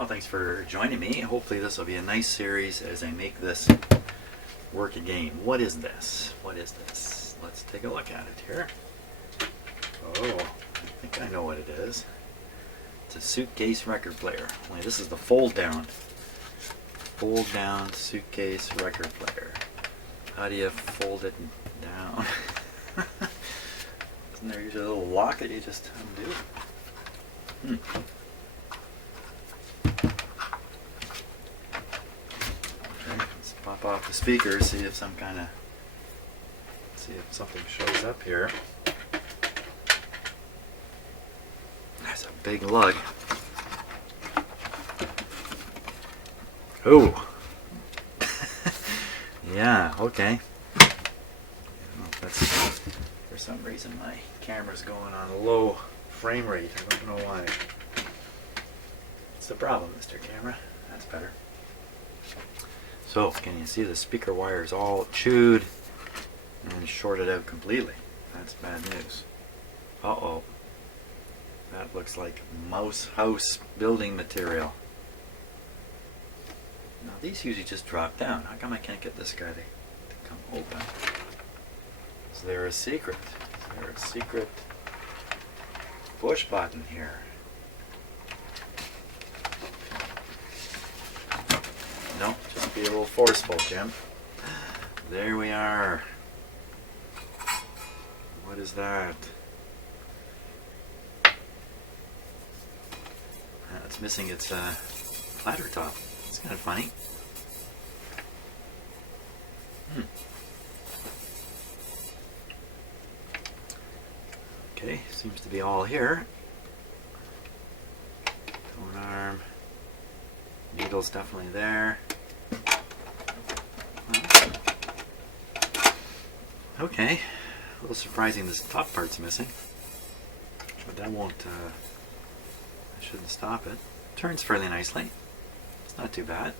Well, thanks for joining me. Hopefully this will be a nice series as I make this work again. What is this? What is this? Let's take a look at it here. Oh, I think I know what it is. It's a suitcase record player. Only this is the fold down suitcase record player. How do you fold it down? Isn't there usually a little lock that you just undo? Okay, let's pop off the speaker, see if something shows up here. That's a big lug. Oh. Yeah, okay. That's, for some reason my camera's going on a low frame rate. I don't know why. What's the problem, Mr. Camera? That's better. So, can you see the speaker wires all chewed and shorted out completely? That's bad news. Uh-oh. That looks like mouse house building material. Now these usually just drop down. How come I can't get this guy to come open? Is there a secret? Is there a secret push button here? No, just be a little forceful, Jim. There we are. What is that? It's missing its platter top. It's kind of funny. Okay, seems to be all here. Tone arm. Needle's definitely there. Okay, a little surprising this top part's missing. But that won't, I shouldn't stop it. Turns fairly nicely. It's not too bad.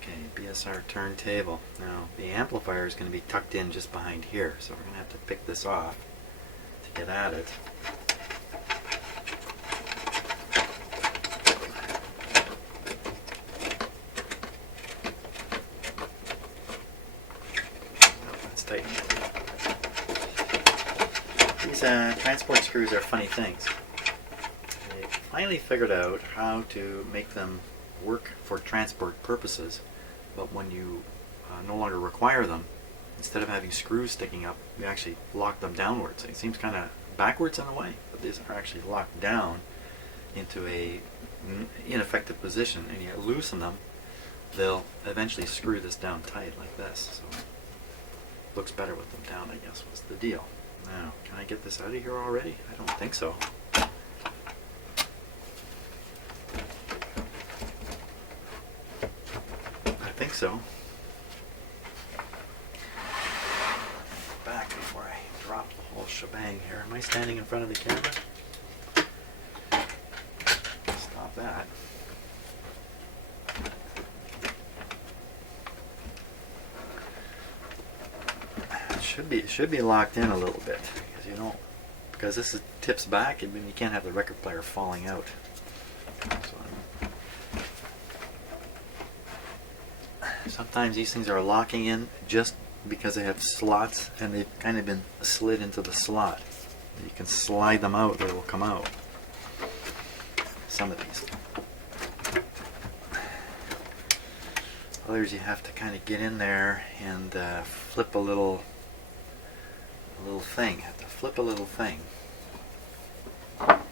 Okay, BSR turntable. Now, the amplifier is going to be tucked in just behind here, so we're going to have to pick this off to get at it. Oh, that's tight. These transport screws are funny things. Finally figured out how to make them work for transport purposes, but when you no longer require them, instead of having screws sticking up, you actually lock them downwards. It seems kind of backwards in a way, but these are actually locked down into a ineffective position, and you loosen them, they'll eventually screw this down tight like this. So it looks better with them down, I guess, was the deal. Now, can I get this out of here already? I don't think so. I think so. Back before I drop the whole shebang here. Am I standing in front of the camera? Stop that. It should be locked in a little bit, because this tips back, and you can't have the record player falling out. Sometimes these things are locking in just because they have slots and they've kind of been slid into the slot. You can slide them out, they will come out. Some of these. Others you have to kind of get in there and flip a little thing. You have to flip a little thing. Let's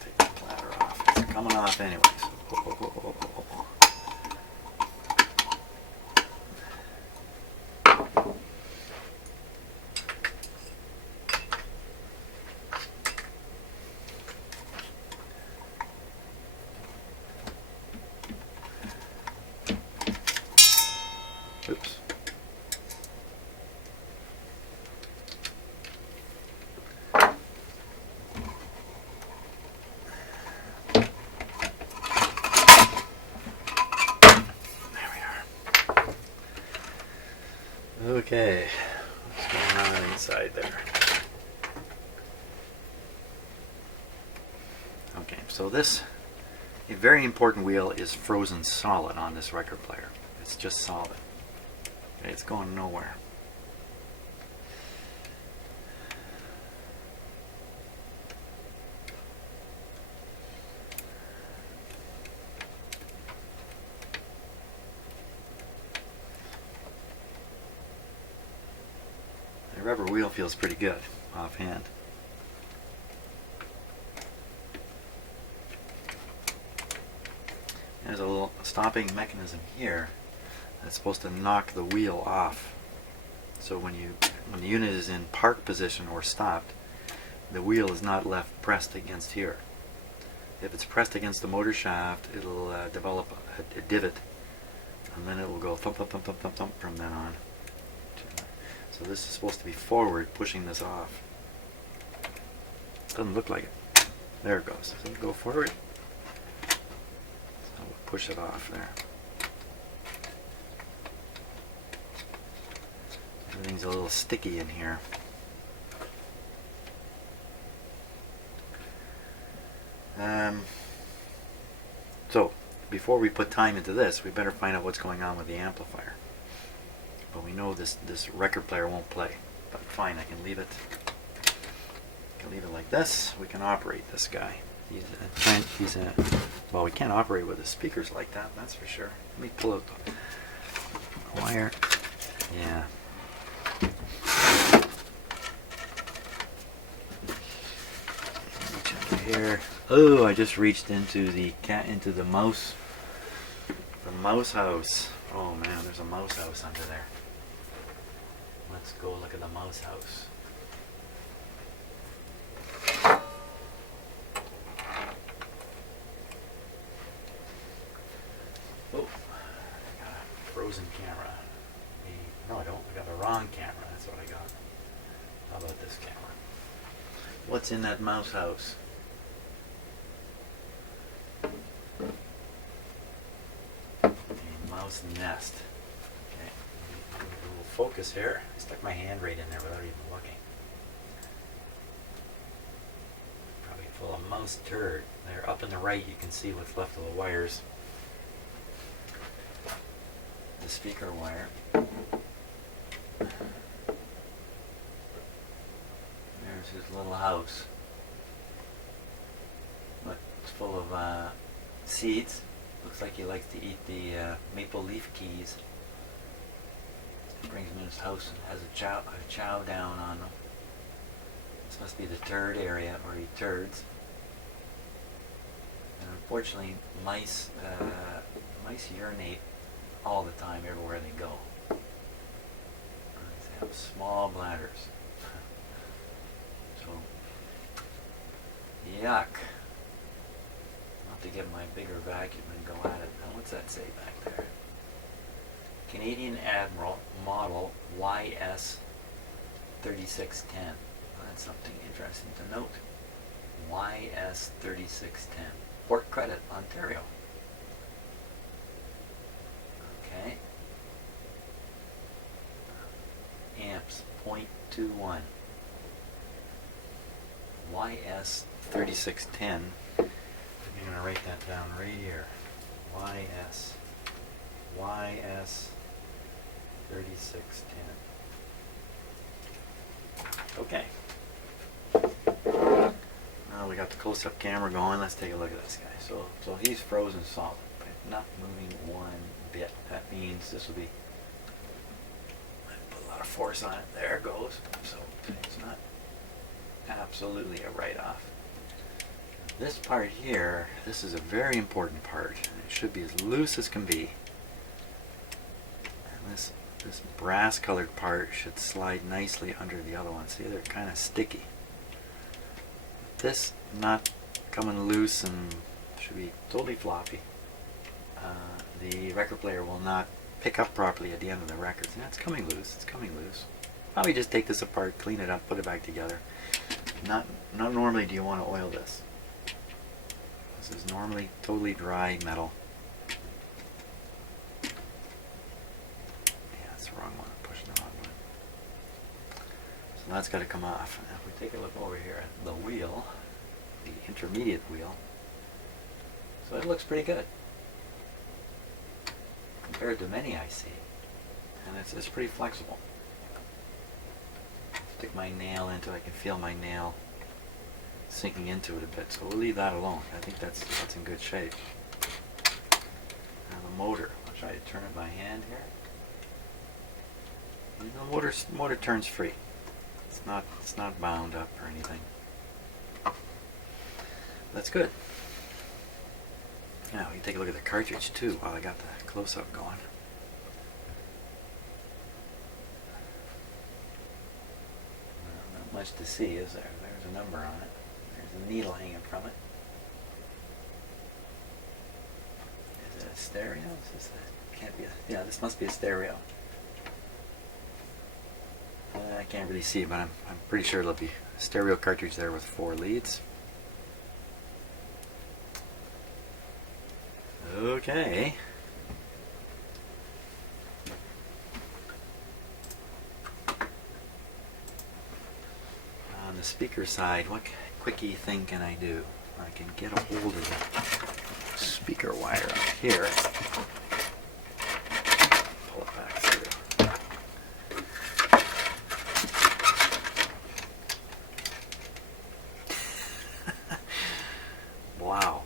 take the platter off. It's coming off anyways. Oops. Okay, what's going on inside there? Okay, so this, a very important wheel is frozen solid on this record player. It's just solid. Okay, it's going nowhere. The rubber wheel feels pretty good offhand. There's a little stopping mechanism here that's supposed to knock the wheel off. So when the unit is in park position or stopped, the wheel is not left pressed against here. If it's pressed against the motor shaft, it'll develop a divot, and then it will go thump, thump, thump, thump, thump, thump from then on. So this is supposed to be forward, pushing this off. Doesn't look like it. There it goes. So go forward. So we'll push it off there. Everything's a little sticky in here. So before we put time into this, we better find out what's going on with the amplifier. But we know this record player won't play. But fine, I can leave it. Like this. We can operate this guy. Well, we can't operate with the speakers like that. That's for sure. Let me pull out the wire. Yeah. Reach under here. Oh, I just reached into the mouse. The mouse house. Oh man, there's a mouse house under there. Let's go look at the mouse house. Oh, I got a frozen camera. No, I don't. I got the wrong camera. That's what I got. How about this camera? What's in that mouse house? A mouse nest. Okay. A little focus here. I stuck my hand right in there without even looking. Probably full of mouse turd. There, up in the right, you can see what's left of the wires. The speaker wire. There's his little house. Look, it's full of seeds. Looks like he likes to eat the maple leaf keys. Brings him in his house and has a chow down on them. This must be the turd area where he turds. And unfortunately, mice urinate all the time everywhere they go. They have small bladders. So, yuck. I'll have to get my bigger vacuum and go at it. Now, what's that say back there? Canadian Admiral model YS-3610. Well, that's something interesting to note. YS-3610. Port Credit, Ontario. Okay. Amps, 0.21. YS-3610. I'm going to write that down right here. YS-3610. Okay. Now we got the close-up camera going. Let's take a look at this guy. So he's frozen solid, but not moving one bit. That means this will be. I put a lot of force on it. There it goes. So it's not absolutely a write-off. This part here, this is a very important part. It should be as loose as can be. And this brass colored part should slide nicely under the other one. See, they're kind of sticky. This not coming loose and should be totally floppy. The record player will not pick up properly at the end of the record. Yeah, it's coming loose. It's coming loose. Probably just take this apart, clean it up, put it back together. Not normally do you want to oil this. This is normally totally dry metal. Yeah, that's the wrong one. I'm pushing the wrong one. So that's got to come off. Now if we take a look over here at the wheel, the intermediate wheel, So it looks pretty good compared to many I see. And it's pretty flexible. Stick my nail into it, I can feel my nail sinking into it a bit, so we'll leave that alone. I think that's in good shape. Now the motor, I'll try to turn it by hand here. And the motor turns free. It's not bound up or anything. That's good. Now you take a look at the cartridge too while I got the close-up going. Not much to see, is there? There's a number on it. There's a needle hanging from it. Is it a stereo? Can't be a, yeah, this must be a stereo. I can't really see, but I'm pretty sure there'll be a stereo cartridge there with 4 leads. Okay. On the speaker side, what quickie thing can I do? I can get a hold of the speaker wire up here. Pull it back through. Wow.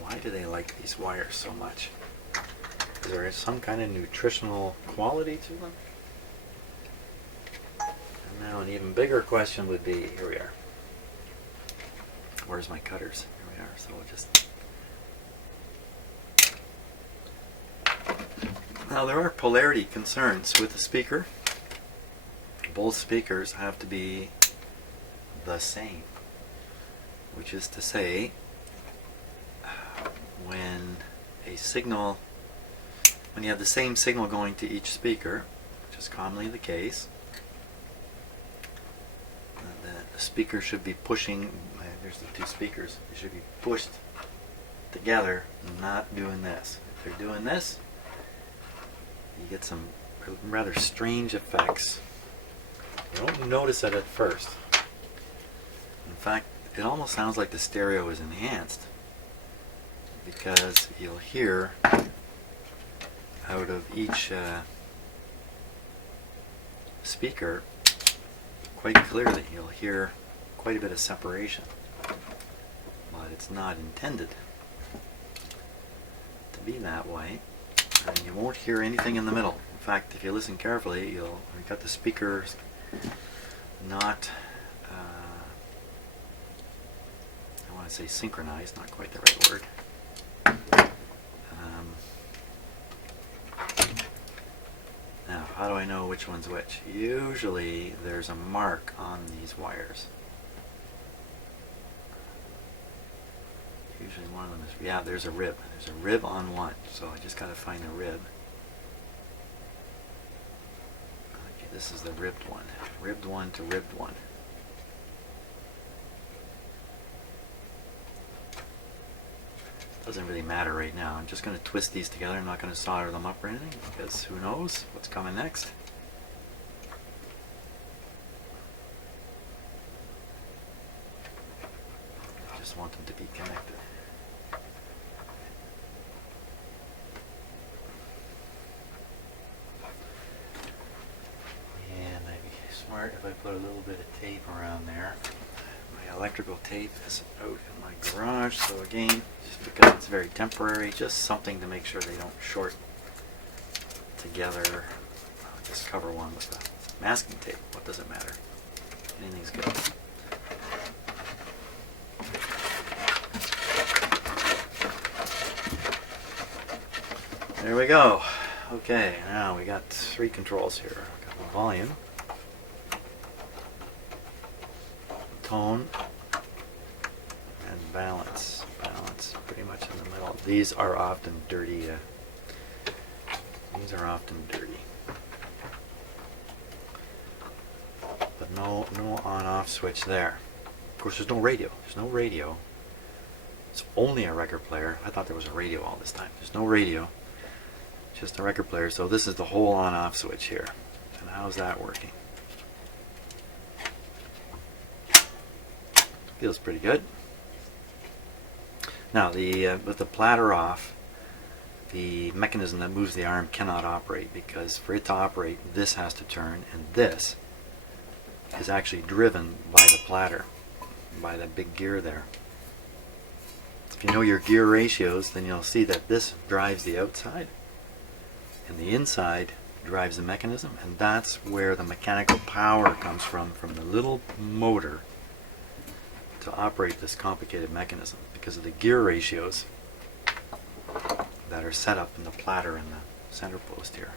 Why do they like these wires so much? Is there some kind of nutritional quality to them? And now an even bigger question would be, here we are. Where's my cutters? Here we are, so we'll just... Now there are polarity concerns with the speaker. Both speakers have to be the same, which is to say, when you have the same signal going to each speaker, which is commonly the case, the speaker should be pushing, there's the 2 speakers, they should be pushed together, not doing this. If they're doing this, you get some rather strange effects. You don't notice it at first. In fact, it almost sounds like the stereo is enhanced, because you'll hear out of each speaker quite clearly. You'll hear quite a bit of separation, but it's not intended to be that way, and you won't hear anything in the middle. In fact, if you listen carefully, you've got the speakers not I want to say synchronized, not quite the right word. Now, how do I know which one's which? Usually there's a mark on these wires. Usually one of them is, yeah, there's a rib. There's a rib on one, so I just got to find the rib. Okay, this is the ribbed one. Ribbed one to ribbed one. Doesn't really matter right now. I'm just going to twist these together. I'm not going to solder them up or anything, because who knows what's coming next. I just want them to be connected. And I'd be smart if I put a little bit of tape around there. My electrical tape is out in my garage, so again, just because it's very temporary, just something to make sure they don't short together. I'll just cover one with a masking tape. What does it matter? Anything's good. There we go. Okay, now we got 3 controls here. We've got the volume, tone, and balance. Balance pretty much in the middle. These are often dirty. But no on-off switch there. Of course, there's no radio. There's no radio. It's only a record player. I thought there was a radio all this time. There's no radio. Just a record player. So this is the whole on-off switch here. And how's that working? Feels pretty good. Now, with the platter off, the mechanism that moves the arm cannot operate, because for it to operate, this has to turn, and this is actually driven by the platter, by that big gear there. If you know your gear ratios, then you'll see that this drives the outside, and the inside drives the mechanism, and that's where the mechanical power comes from the little motor to operate this complicated mechanism, because of the gear ratios that are set up in the platter in the center post here.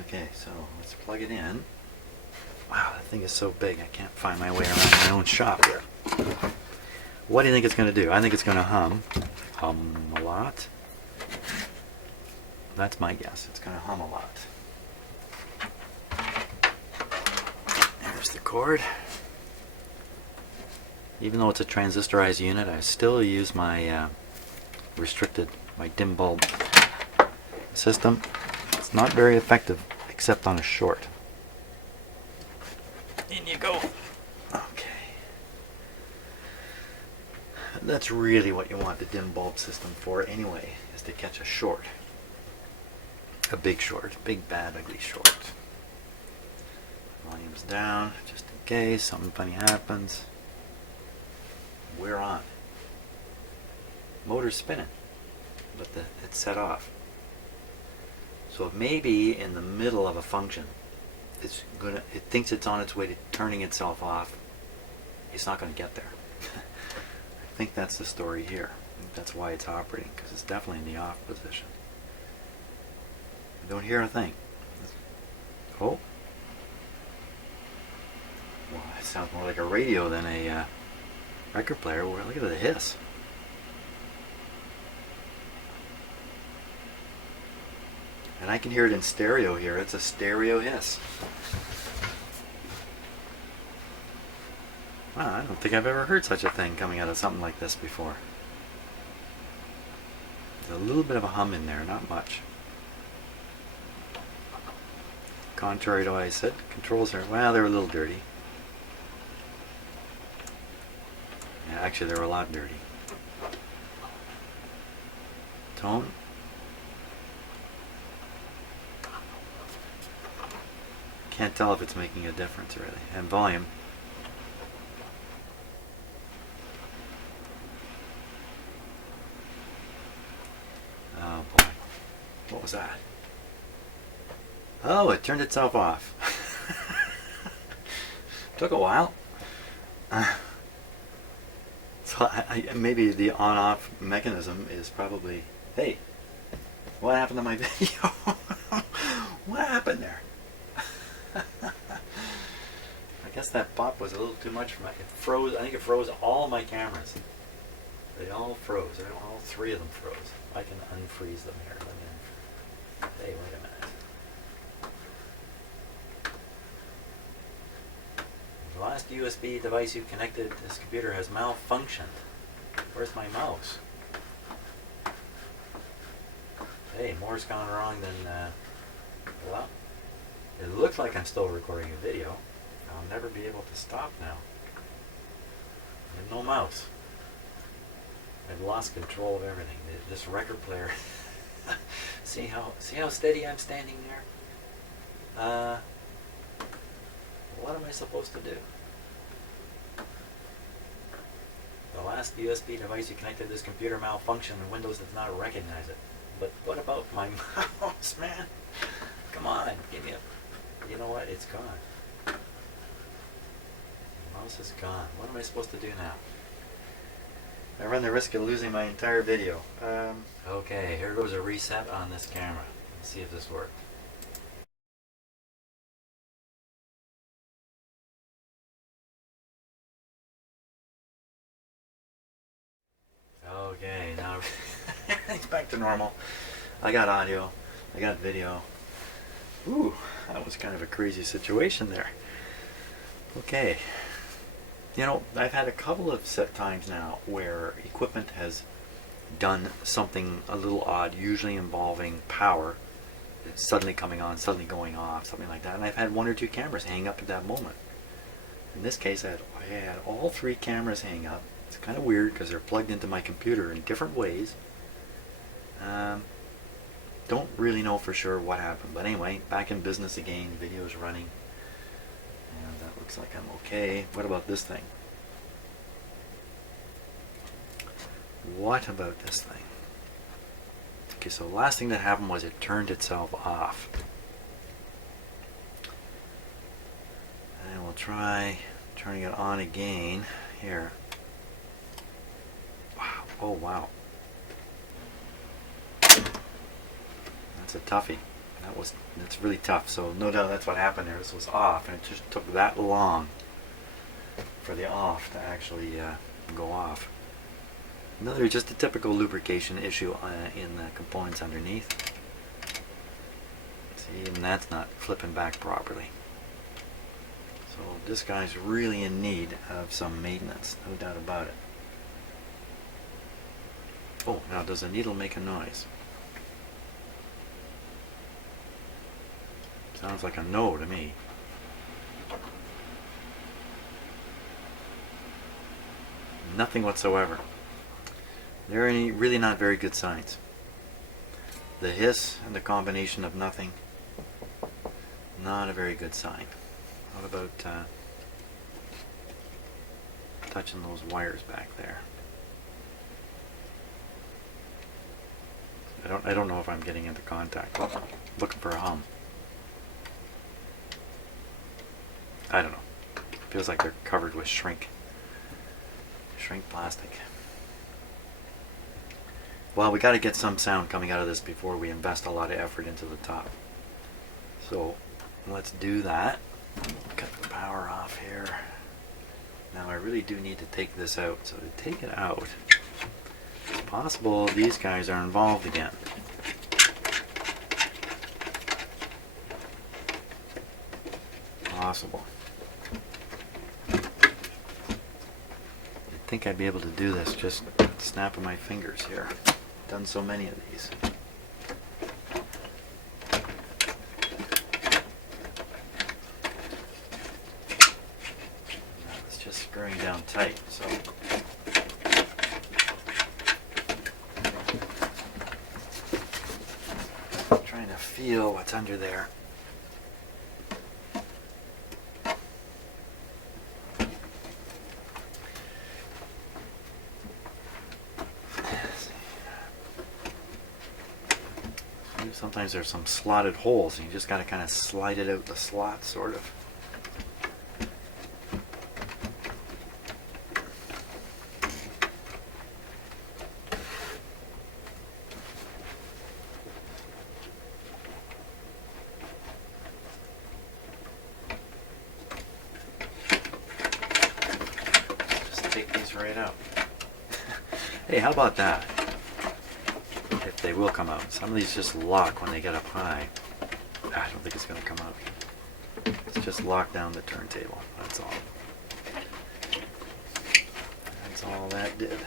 Okay, so let's plug it in. Wow, that thing is so big I can't find my way around my own shop here. What do you think it's going to do? I think it's going to hum a lot. That's my guess. It's going to hum a lot. There's the cord. Even though it's a transistorized unit, I still use my my dim bulb system. It's not very effective except on a short. In you go. Okay. That's really what you want the dim bulb system for anyway, is to catch a short. A big short. Big, bad, ugly short. Volume's down, just in case something funny happens. We're on. Motor's spinning, but it's set off. So it may be in the middle of a function. It thinks it's on its way to turning itself off. It's not going to get there. I think that's the story here. I think that's why it's operating, because it's definitely in the off position. I don't hear a thing. Oh. Well, it sounds more like a radio than a record player. Well, look at the hiss. And I can hear it in stereo here. It's a stereo hiss. Wow, I don't think I've ever heard such a thing coming out of something like this before. There's a little bit of a hum in there, not much. Contrary to what I said, controls are, well, they're a little dirty. Yeah, actually, they're a lot dirty. Tone. Can't tell if it's making a difference really. And volume. Oh boy. What was that? Oh, it turned itself off. Took a while. So maybe the on-off mechanism is probably, hey, what happened to my video? What happened there? I guess that pop was a little too much for my, it froze, I think it froze all my cameras. They all froze, all three of them froze. I can unfreeze them here. Hey, wait a minute. The last USB device you connected to this computer has malfunctioned. Where's my mouse? Hey, more's gone wrong than, well, it looks like I'm still recording a video. I'll never be able to stop now. I have no mouse. I've lost control of everything. This record player. see how steady I'm standing there? What am I supposed to do? The last USB device you connected to this computer malfunctioned and Windows does not recognize it. But what about my mouse, man? Come on, give me a... You know what? It's gone. The mouse is gone. What am I supposed to do now? I run the risk of losing my entire video. Okay, here goes a reset on this camera. Let's see if this works. Okay, now everything's back to normal. I got audio, I got video. Ooh, that was kind of a crazy situation there. Okay. You know, I've had a couple of set times now where equipment has done something a little odd, usually involving power. It's suddenly coming on, suddenly going off, something like that. And I've had one or two cameras hang up at that moment. In this case, I had all three cameras hang up, It's kind of weird because they're plugged into my computer in different ways. Don't really know for sure what happened, but anyway, back in business again, video's running, and that looks like I'm okay. What about this thing? What about this thing? Okay, so the last thing that happened was it turned itself off. And we'll try turning it on again here. Wow. Oh wow. That's a toughie. That's really tough. So no doubt that's what happened there. This was off, and it just took that long for the off to actually go off. Another just a typical lubrication issue in the components underneath. See, even that's not flipping back properly. So this guy's really in need of some maintenance, no doubt about it. Oh, now does the needle make a noise? Sounds like a no to me. Nothing whatsoever. They're really not very good signs. The hiss and the combination of nothing, not a very good sign. What about touching those wires back there? I don't know if I'm getting into contact. Looking for a hum. I don't know. Feels like they're covered with shrink plastic. Well, we got to get some sound coming out of this before we invest a lot of effort into the top. So let's do that. Cut the power off here. Now I really do need to take this out. So to take it out, it's possible these guys are involved again. Possible. I think I'd be able to do this just snapping my fingers here. Done so many of these. It's just screwing down tight. So I'm trying to feel what's under there. Sometimes there's some slotted holes and you just got to kind of slide it out the slot, sort of. Just take these right out. Hey, how about that? If they will come out. Some of these just lock when they get up high. I don't think it's going to come out. It's just locked down the turntable. That's all. That's all that did.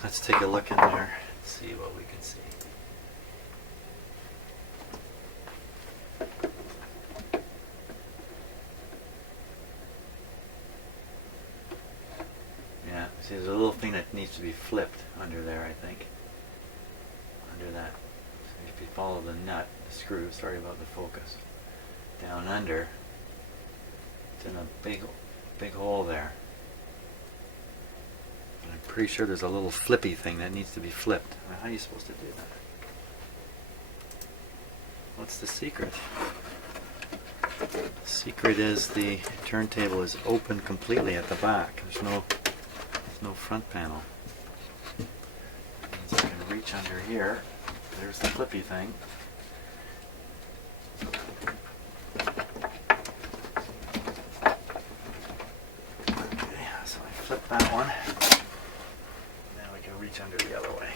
Let's take a look in there, see what we can see. Yeah, see there's a little thing that needs to be flipped under there, I think. Under that. So if you follow the nut, the screw, sorry about the focus, down under, it's in a big hole there. I'm pretty sure there's a little flippy thing that needs to be flipped. How are you supposed to do that? What's the secret? The secret is the turntable is open completely at the back. There's no front panel. So I can reach under here. There's the flippy thing. Okay, so I flip that one. Reach under the other way.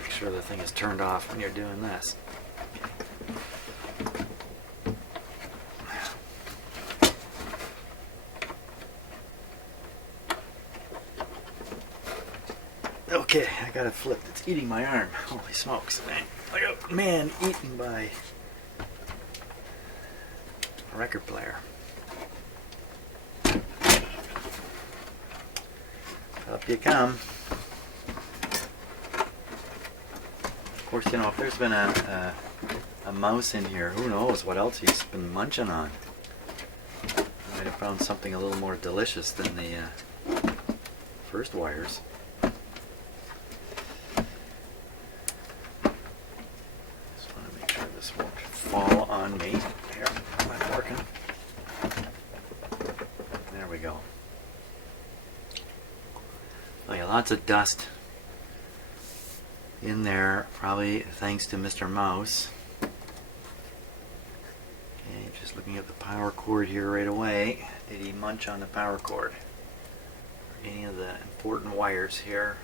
Make sure the thing is turned off when you're doing this. Okay, I got it flipped. It's eating my arm. Holy smokes, man. Like a man eaten by a record player. Up you come. Of course, you know, if there's been a mouse in here, who knows what else he's been munching on. I might have found something a little more delicious than the first wires. Just want to make sure this won't fall on me. Here, am I working? There we go. Oh yeah, lots of dust in there, probably thanks to Mr. Mouse. Okay, just looking at the power cord here right away. Did he munch on the power cord? Or any of the important wires here?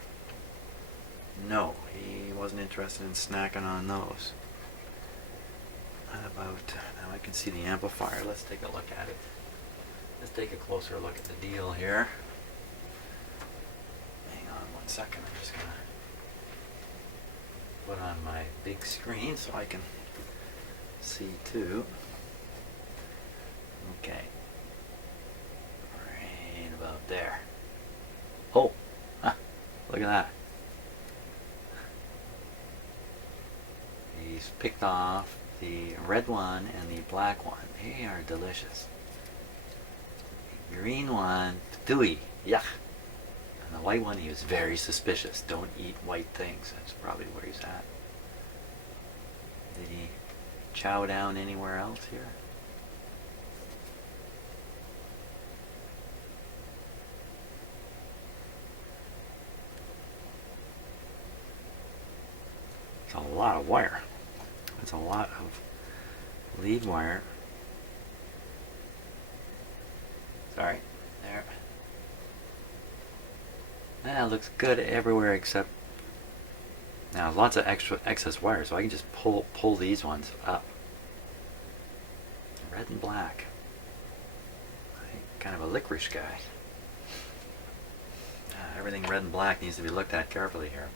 No, he wasn't interested in snacking on those. What about, now I can see the amplifier. Let's take a look at it. Let's take a closer look at the deal here. Hang on one second, I'm just going to put on my big screen so I can see too. Okay. Right about there. Oh! Huh, look at that. He's picked off the red one and the black one. They are delicious. The green one, gooey, yuck. And the white one, he was very suspicious. Don't eat white things. That's probably where he's at. Did he chow down anywhere else here? It's a lot of wire. It's a lot of lead wire. Sorry. There. That looks good everywhere except now lots of extra excess wire, so I can just pull these ones up. Red and black. I'm kind of a licorice guy. Everything red and black needs to be looked at carefully here.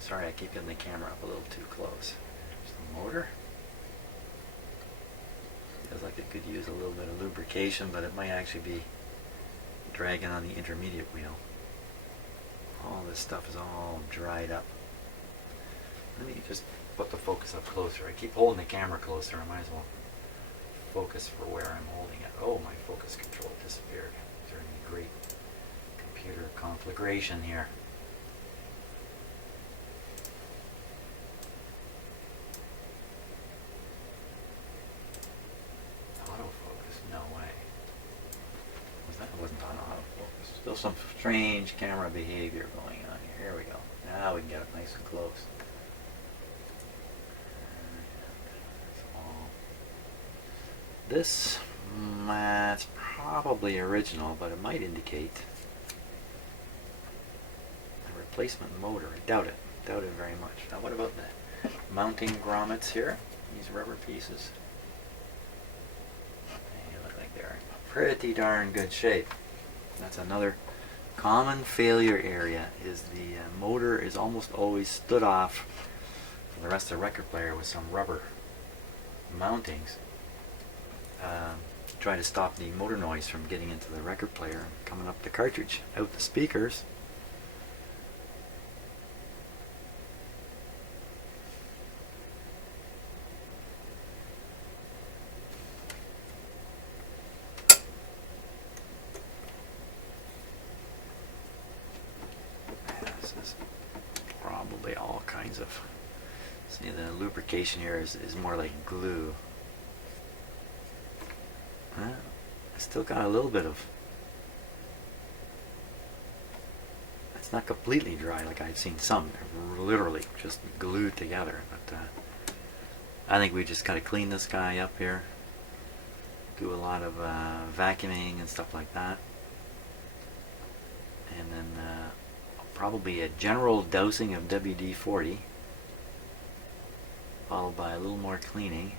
Sorry, I keep getting the camera up a little too close. There's the motor. Feels like it could use a little bit of lubrication, but it might actually be dragging on the intermediate wheel. All this stuff is all dried up. Let me just put the focus up closer. I keep holding the camera closer. I might as well focus for where I'm holding it. Oh, my focus control disappeared during the great computer conflagration here. Still some strange camera behavior going on here. Here we go. Now we can get it nice and close. This, that's probably original, but it might indicate a replacement motor. I doubt it. Doubt it very much. Now what about the mounting grommets here? These rubber pieces. They look like they're in pretty darn good shape. That's another common failure area, is the motor is almost always stood off from the rest of the record player with some rubber mountings. Try to stop the motor noise from getting into the record player and coming up the cartridge, out the speakers. Probably all kinds of, see, the lubrication here is more like glue. I still got a little bit of, it's not completely dry like I've seen some. They're literally just glued together. But I think we just got to clean this guy up here, do a lot of vacuuming and stuff like that, and then probably a general dousing of WD-40, followed by a little more cleaning.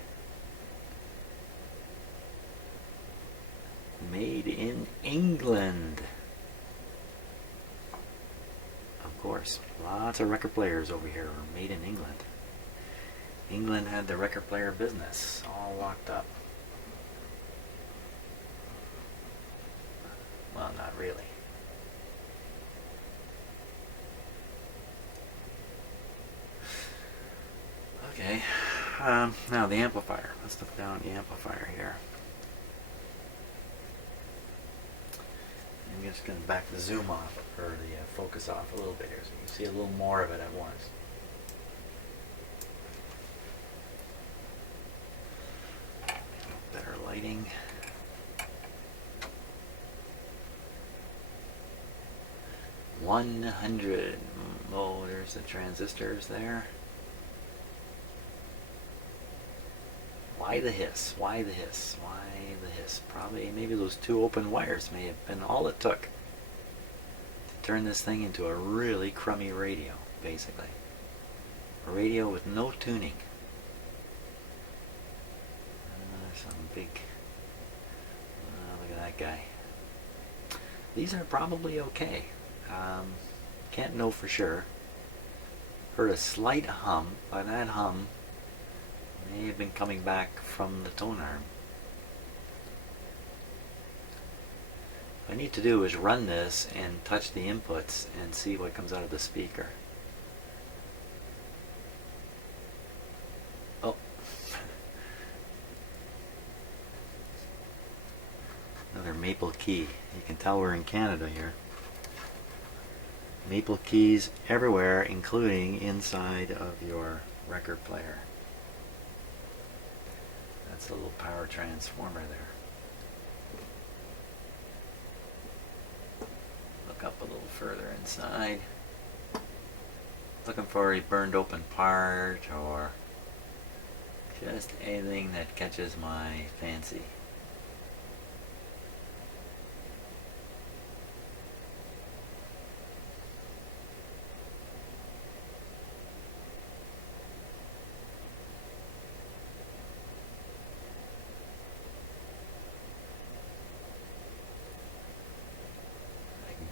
Made in England. Of course, lots of record players over here are made in England. England had the record player business all locked up. Well, not really. Okay, now the amplifier. Let's look down at the amplifier here. I'm just going to back the zoom off, or the focus off a little bit here, so you can see a little more of it at once. Better lighting. $100. Oh, there's the transistors there. Why the hiss? Why the hiss? Why the hiss? Probably, maybe those two open wires may have been all it took to turn this thing into a really crummy radio, basically. A radio with no tuning. Some big... look at that guy. These are probably okay. Can't know for sure. Heard a slight hum, but that hum may have been coming back from the tone arm. What I need to do is run this and touch the inputs and see what comes out of the speaker. Oh. Another maple key. You can tell we're in Canada here. Maple keys everywhere, including inside of your record player. That's a little power transformer there. Look up a little further inside. Looking for a burned open part or just anything that catches my fancy.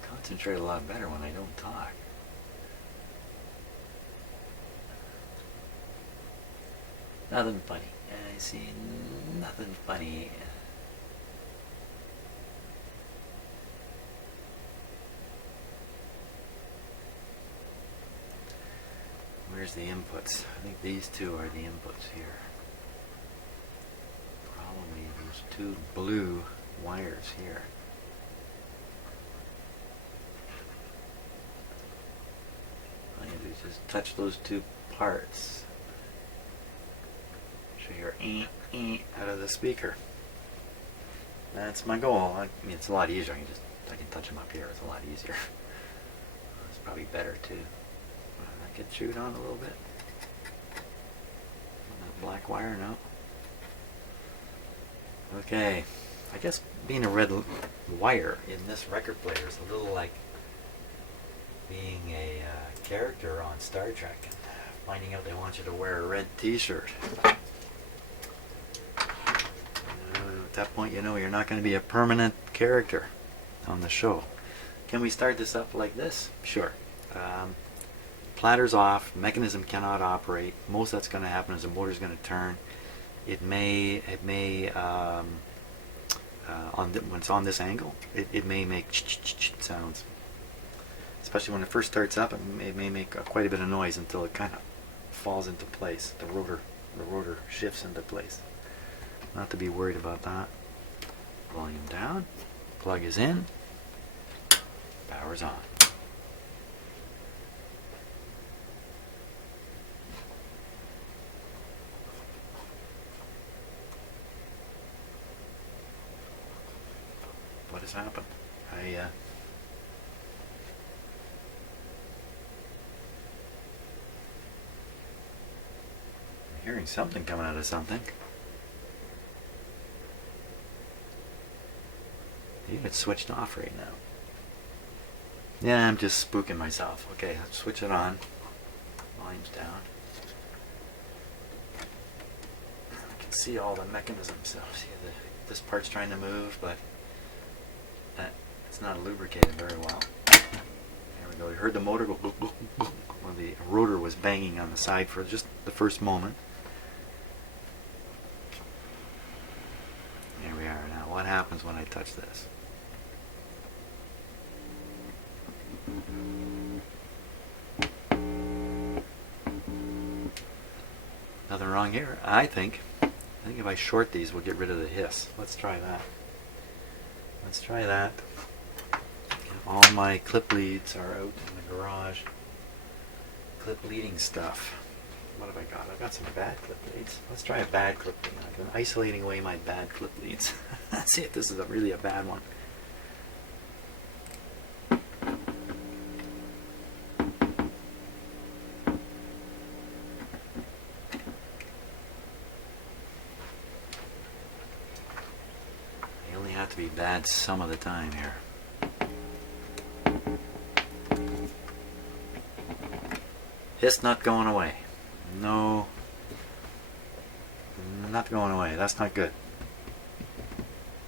Concentrate a lot better when I don't talk. Nothing funny. I see nothing funny. Where's the inputs? I think these two are the inputs here. Probably those two blue wires here. Just touch those two parts. So you're out of the speaker. That's my goal. I mean, it's a lot easier. I can touch them up here. It's a lot easier. It's probably better too. I could chewed on a little bit. That black wire, no. Okay. I guess being a red wire in this record player is a little like being a character on Star Trek and finding out they want you to wear a red t-shirt. At that point, you know you're not going to be a permanent character on the show. Can we start this up like this? Sure. Platter's off, mechanism cannot operate. Most that's going to happen is the motor's going to turn. It may when it's on this angle, it may make sounds. Especially when it first starts up, it may make quite a bit of noise until it kind of falls into place. The rotor shifts into place. Not to be worried about that. Volume down, plug is in, power's on. What has happened? I'm hearing something coming out of something. Maybe it's switched off right now. Yeah, I'm just spooking myself. Okay, let's switch it on. Volume's down. I can see all the mechanisms. So see, this part's trying to move, but it's not lubricated very well. There we go. You heard the motor go boop, boop, boop, when the rotor was banging on the side for just the first moment. Here we are now. What happens when I touch this? Nothing wrong here. I think if I short these, we'll get rid of the hiss. Let's try that. Let's try that. All my clip leads are out in the garage. Clip leading stuff. What have I got? I've got some bad clip leads. Let's try a bad clip lead. I've been isolating away my bad clip leads. Let's see if this is really a bad one. They only have to be bad some of the time here. Hiss not going away. No, not going away. That's not good.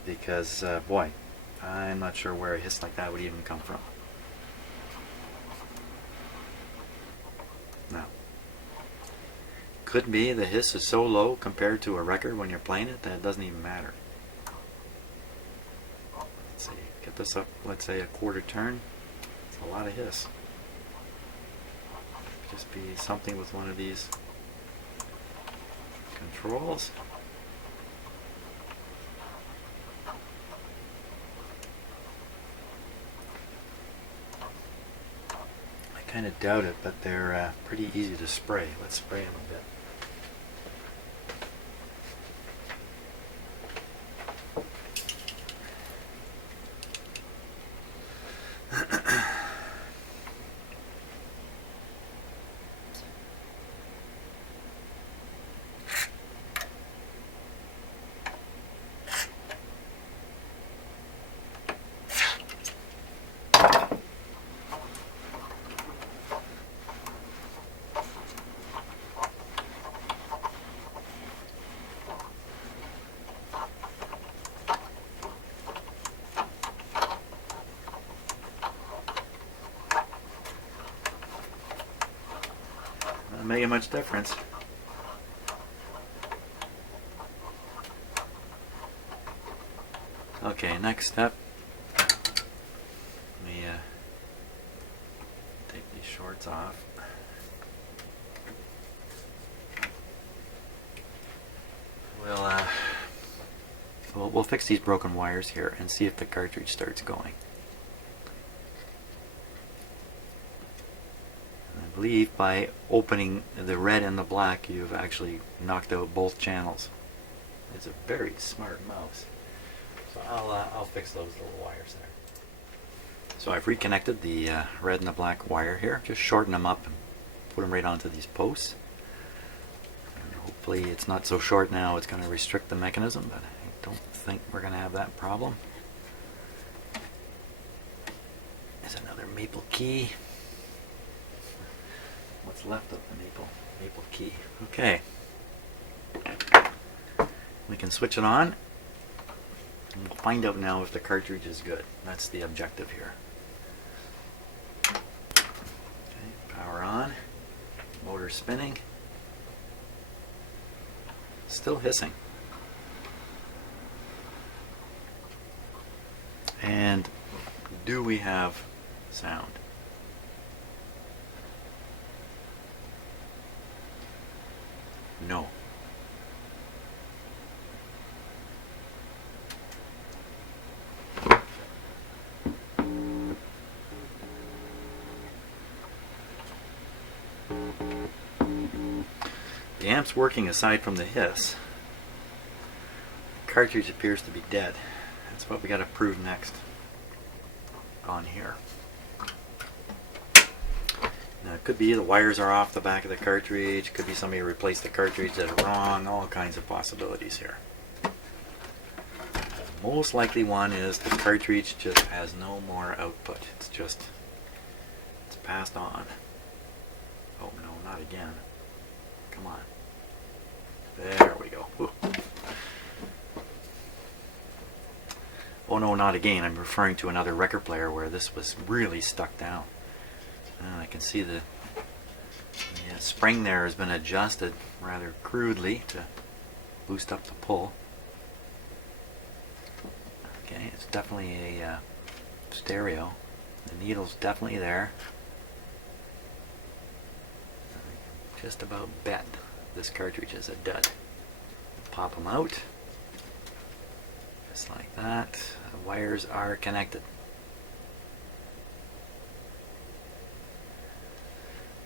Because, boy, I'm not sure where a hiss like that would even come from. No. Could be the hiss is so low compared to a record when you're playing it that it doesn't even matter. Let's see, get this up, let's say a quarter turn. It's a lot of hiss. Just be something with one of these controls. I kind of doubt it, but they're pretty easy to spray. Let's spray them a bit. Not making much difference. Okay, next step. Let me take these shorts off. We'll fix these broken wires here and see if the cartridge starts going. I believe by opening the red and the black, you've actually knocked out both channels. It's a very smart mouse. So I'll fix those little wires there. So I've reconnected the red and the black wire here. Just shorten them up and put them right onto these posts. And hopefully it's not so short now it's going to restrict the mechanism, but I don't think we're going to have that problem. There's another maple key. What's left of the maple key. Okay. We can switch it on. And we'll find out now if the cartridge is good. That's the objective here. Okay, power on. Motor spinning. Still hissing. And do we have sound? No. The amp's working aside from the hiss. The cartridge appears to be dead. That's what we got to prove next on here. Now it could be the wires are off the back of the cartridge, could be somebody replaced the cartridge that's wrong, all kinds of possibilities here. The most likely one is the cartridge just has no more output. It's just passed on. Oh no, not again. Come on. There we go. Ooh. Oh no, not again. I'm referring to another record player where this was really stuck down. I can see the spring there has been adjusted rather crudely to boost up the pull. Okay, it's definitely a stereo. The needle's definitely there. I can just about bet this cartridge is a dud. Pop them out. Just like that. The wires are connected.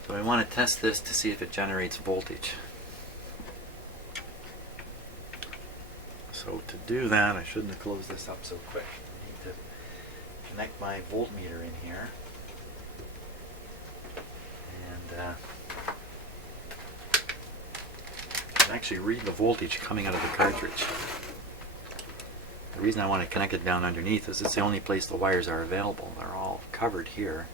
So I want to test this to see if it generates voltage. So to do that, I shouldn't have closed this up so quick. I need to connect my voltmeter in here. And actually read the voltage coming out of the cartridge. The reason I want to connect it down underneath is it's the only place the wires are available. They're all covered here.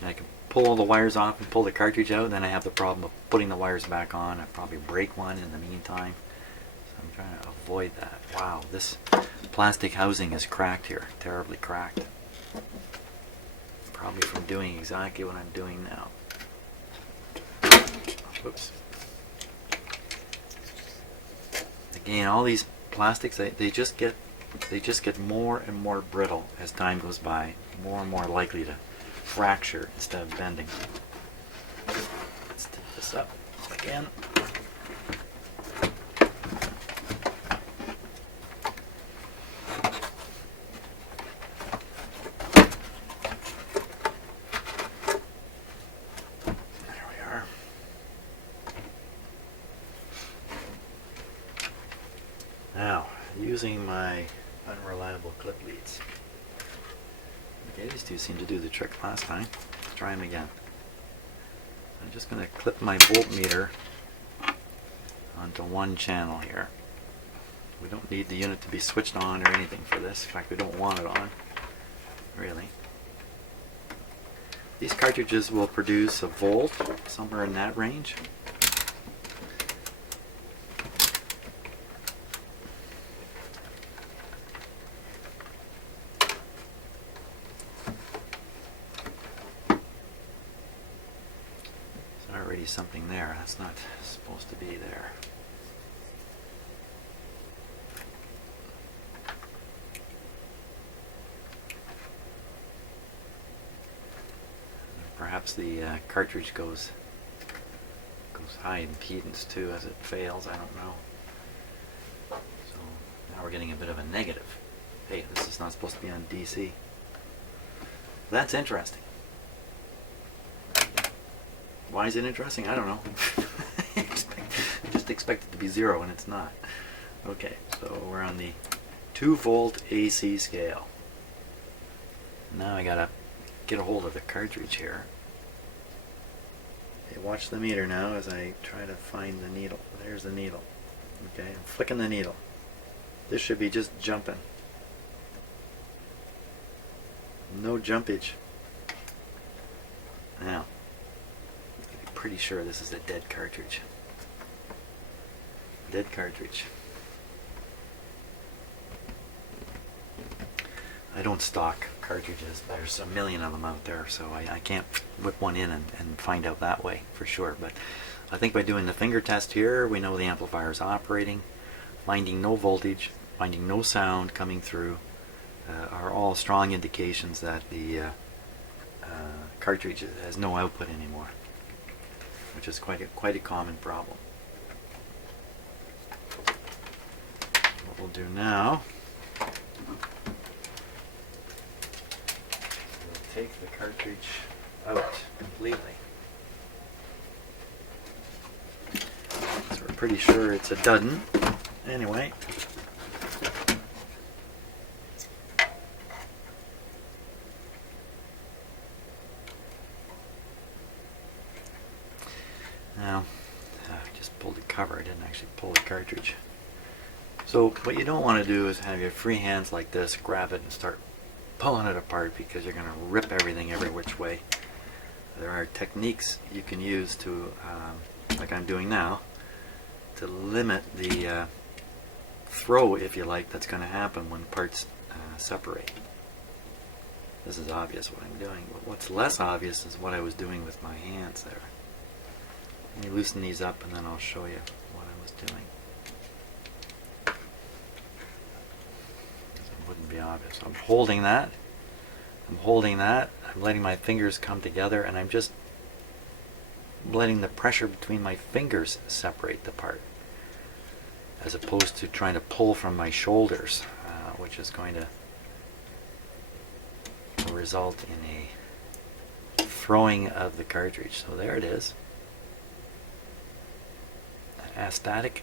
And I can pull all the wires off and pull the cartridge out, then I have the problem of putting the wires back on. I'd probably break one in the meantime. So I'm trying to avoid that. Wow, this plastic housing is cracked here. Terribly cracked. Probably from doing exactly what I'm doing now. Whoops. Again, all these plastics, they just get more and more brittle as time goes by, more and more likely to fracture instead of bending. Let's tip this up again. There we are. Now, using my unreliable clip leads. Okay, these two seem to do the trick last time. Let's try them again. I'm just going to clip my voltmeter onto one channel here. We don't need the unit to be switched on or anything for this. In fact, we don't want it on, really. These cartridges will produce a volt, somewhere in that range. Already something there. That's not supposed to be there. Perhaps the cartridge goes high impedance too as it fails. I don't know. So now we're getting a bit of a negative. Hey, this is not supposed to be on DC. That's interesting. Why is it interesting? I don't know. I just expect it to be 0 and it's not. Okay, so we're on the 2 volt AC scale. Now I gotta get a hold of the cartridge here. Okay, watch the meter now as I try to find the needle. There's the needle. Okay, I'm flicking the needle. This should be just jumping. No jumpage. Now, pretty sure this is a dead cartridge. Dead cartridge. I don't stock cartridges. There's a million of them out there, so I can't whip one in and find out that way for sure. But I think by doing the finger test here, we know the amplifier is operating. Finding no voltage, finding no sound coming through are all strong indications that the cartridge has no output anymore, which is quite a common problem. What we'll do now, we'll take the cartridge out completely. So we're pretty sure it's a dud. Anyway. Now, I just pulled the cover. I didn't actually pull the cartridge. So what you don't want to do is have your free hands like this, grab it and start pulling it apart, because you're going to rip everything every which way. there are techniques you can use to, like I'm doing now, to limit the throw, if you like, that's going to happen when parts separate. This is obvious what I'm doing, but what's less obvious is what I was doing with my hands there. Let me loosen these up and then I'll show you what I was doing. It wouldn't be obvious. I'm holding that. I'm letting my fingers come together, and I'm just letting the pressure between my fingers separate the part, as opposed to trying to pull from my shoulders, which is going to result in a throwing of the cartridge. So there it is. Astatic.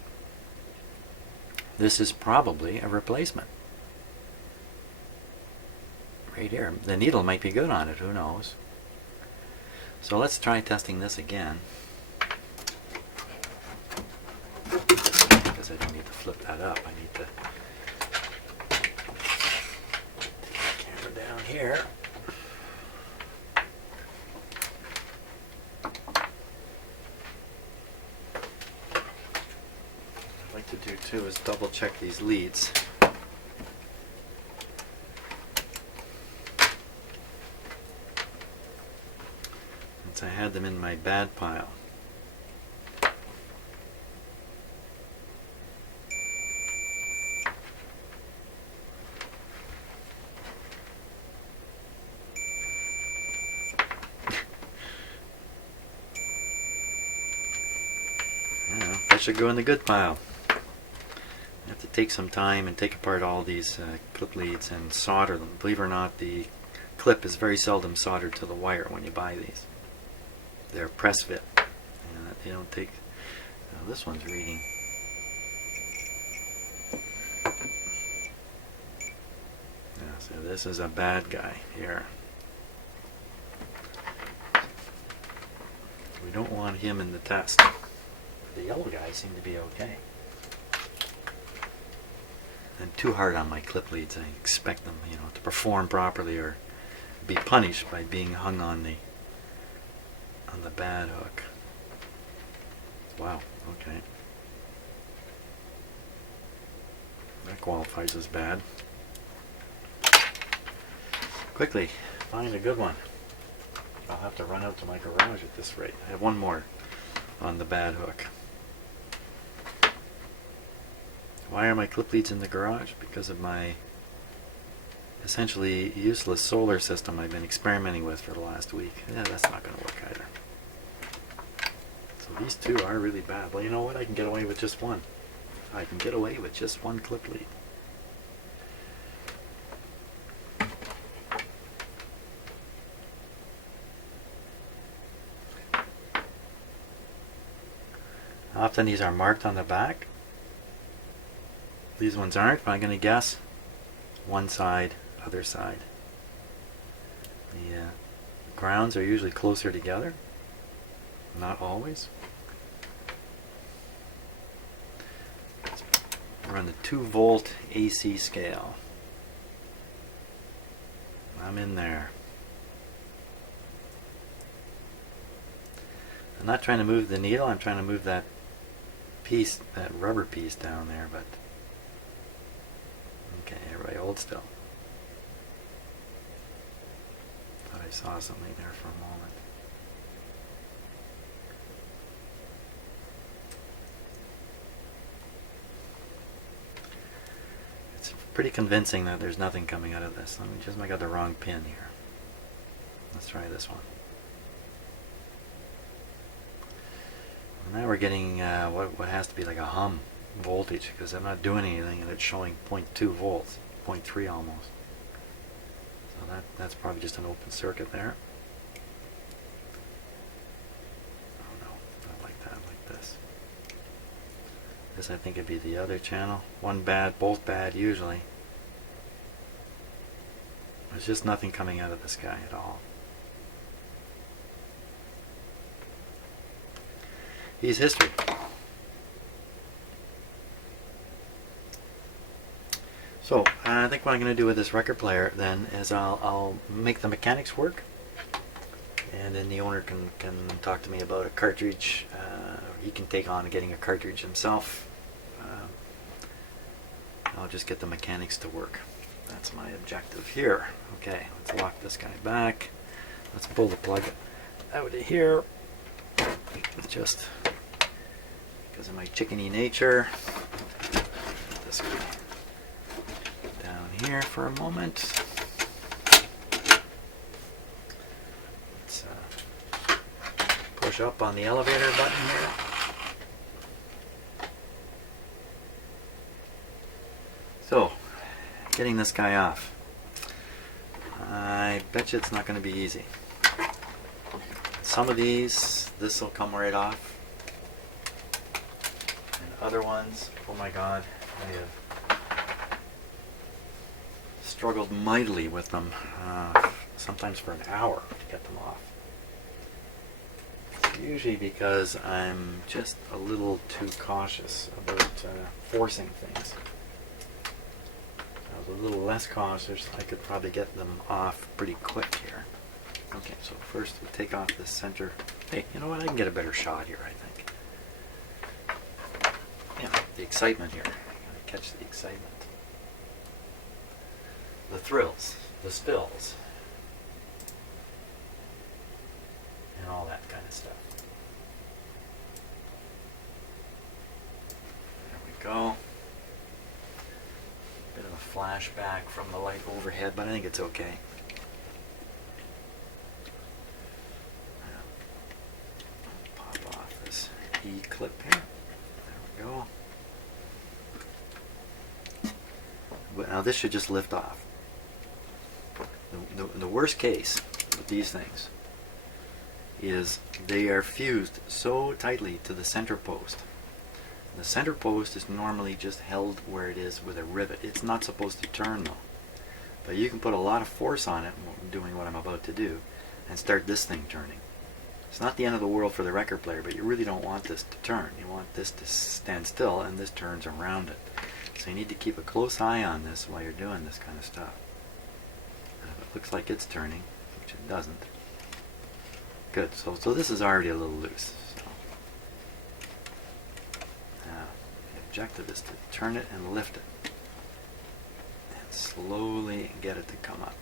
This is probably a replacement. Right here. The needle might be good on it, who knows. So let's try testing this again. Because I don't need to flip that up. I need to take the camera down here. What I'd like to do too is double check these leads. I had them in my bad pile. Yeah, that should go in the good pile. I have to take some time and take apart all these clip leads and solder them. Believe it or not, the clip is very seldom soldered to the wire when you buy these. They're press fit, and they don't take. This one's reading. Yeah, so this is a bad guy here. We don't want him in the test. The yellow guys seem to be okay. I'm too hard on my clip leads. I expect them, to perform properly or be punished by being hung on the bad hook. Wow, okay. That qualifies as bad. Quickly, find a good one. I'll have to run out to my garage at this rate. I have one more on the bad hook. Why are my clip leads in the garage? Because of my essentially useless solar system I've been experimenting with for the last week. Yeah, that's not going to work either. So these two are really bad. Well, you know what? I can get away with just one. I can get away with just one clip lead. Often these are marked on the back. These ones aren't, but I'm going to guess one side, other side. The grounds are usually closer together. Not always. We're on the 2-volt AC scale. I'm in there. I'm not trying to move the needle, I'm trying to move that piece, that rubber piece down there, but okay, everybody hold still. Thought I saw something there for a moment. It's pretty convincing that there's nothing coming out of this. Let me just make out the wrong pin here. Let's try this one. Now we're getting what has to be like a hum voltage, because I'm not doing anything and it's showing 0.2 volts, 0.3 almost. So that's probably just an open circuit there. Oh no, not like that, like this. This I think would be the other channel. One bad, both bad usually. There's just nothing coming out of this guy at all. He's history. So I think what I'm going to do with this record player then is I'll make the mechanics work, and then the owner can talk to me about a cartridge. He can take on getting a cartridge himself. I'll just get the mechanics to work. That's my objective here. Okay, let's lock this guy back. Let's pull the plug out of here. Just because of my chickeny nature. Put this guy down here for a moment. Let's push up on the elevator button here. So, getting this guy off. I bet you it's not going to be easy. Some of these, this will come right off. And other ones, oh my god, I have struggled mightily with them. Sometimes for an hour to get them off. Usually because I'm just a little too cautious about forcing things. If I was a little less cautious, I could probably get them off pretty quick here. Okay, so first we take off this center. Hey, you know what? I can get a better shot here, I think. Yeah, the excitement here. I gotta catch the excitement. The thrills, the spills, and all that kind of stuff. There we go. Bit of a flashback from the light overhead, but I think it's okay. Pop off this E-clip here. There we go. But now this should just lift off. The worst case with these things is they are fused so tightly to the center post. The center post is normally just held where it is with a rivet. It's not supposed to turn though. But you can put a lot of force on it, doing what I'm about to do, and start this thing turning. It's not the end of the world for the record player, but you really don't want this to turn. You want this to stand still, and this turns around it. So you need to keep a close eye on this while you're doing this kind of stuff. And if it looks like it's turning, which it doesn't. Good, so this is already a little loose. So. Now, the objective is to turn it and lift it. And slowly get it to come up.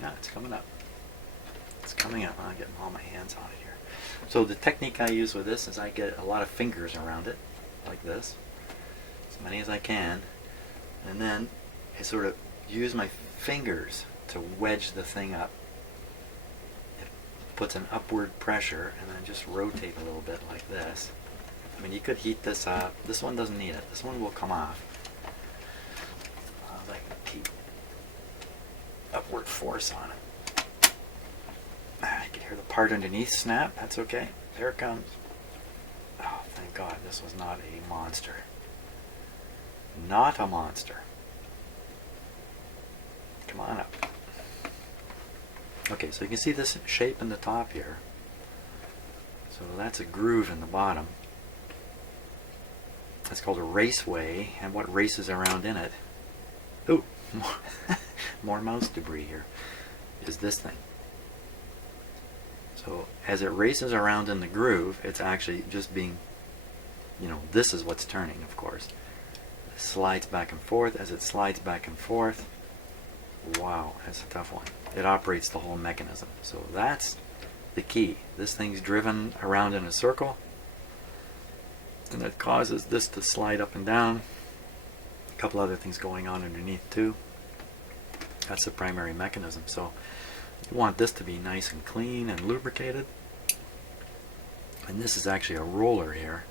Yeah, it's coming up. It's coming up. I'm getting all my hands on it here. So the technique I use with this is I get a lot of fingers around it, like this. As many as I can. And then I sort of use my fingers to wedge the thing up. It puts an upward pressure, and then just rotate a little bit like this. I mean, you could heat this up. This one doesn't need it. This one will come off. I can keep upward force on it. I can hear the part underneath snap. That's okay. There it comes. Oh, thank God this was not a monster. Not a monster. Come on up. Okay, so you can see this shape in the top here. So that's a groove in the bottom. That's called a raceway, and what races around in it, ooh, more mouse debris here, is this thing. So as it races around in the groove, it's actually just being, you know, this is what's turning, of course. It slides back and forth. As it slides back and forth, wow, that's a tough one. It operates the whole mechanism. So that's the key. This thing's driven around in a circle, and it causes this to slide up and down. A couple other things going on underneath too. That's the primary mechanism. So you want this to be nice and clean and lubricated. And this is actually a roller here,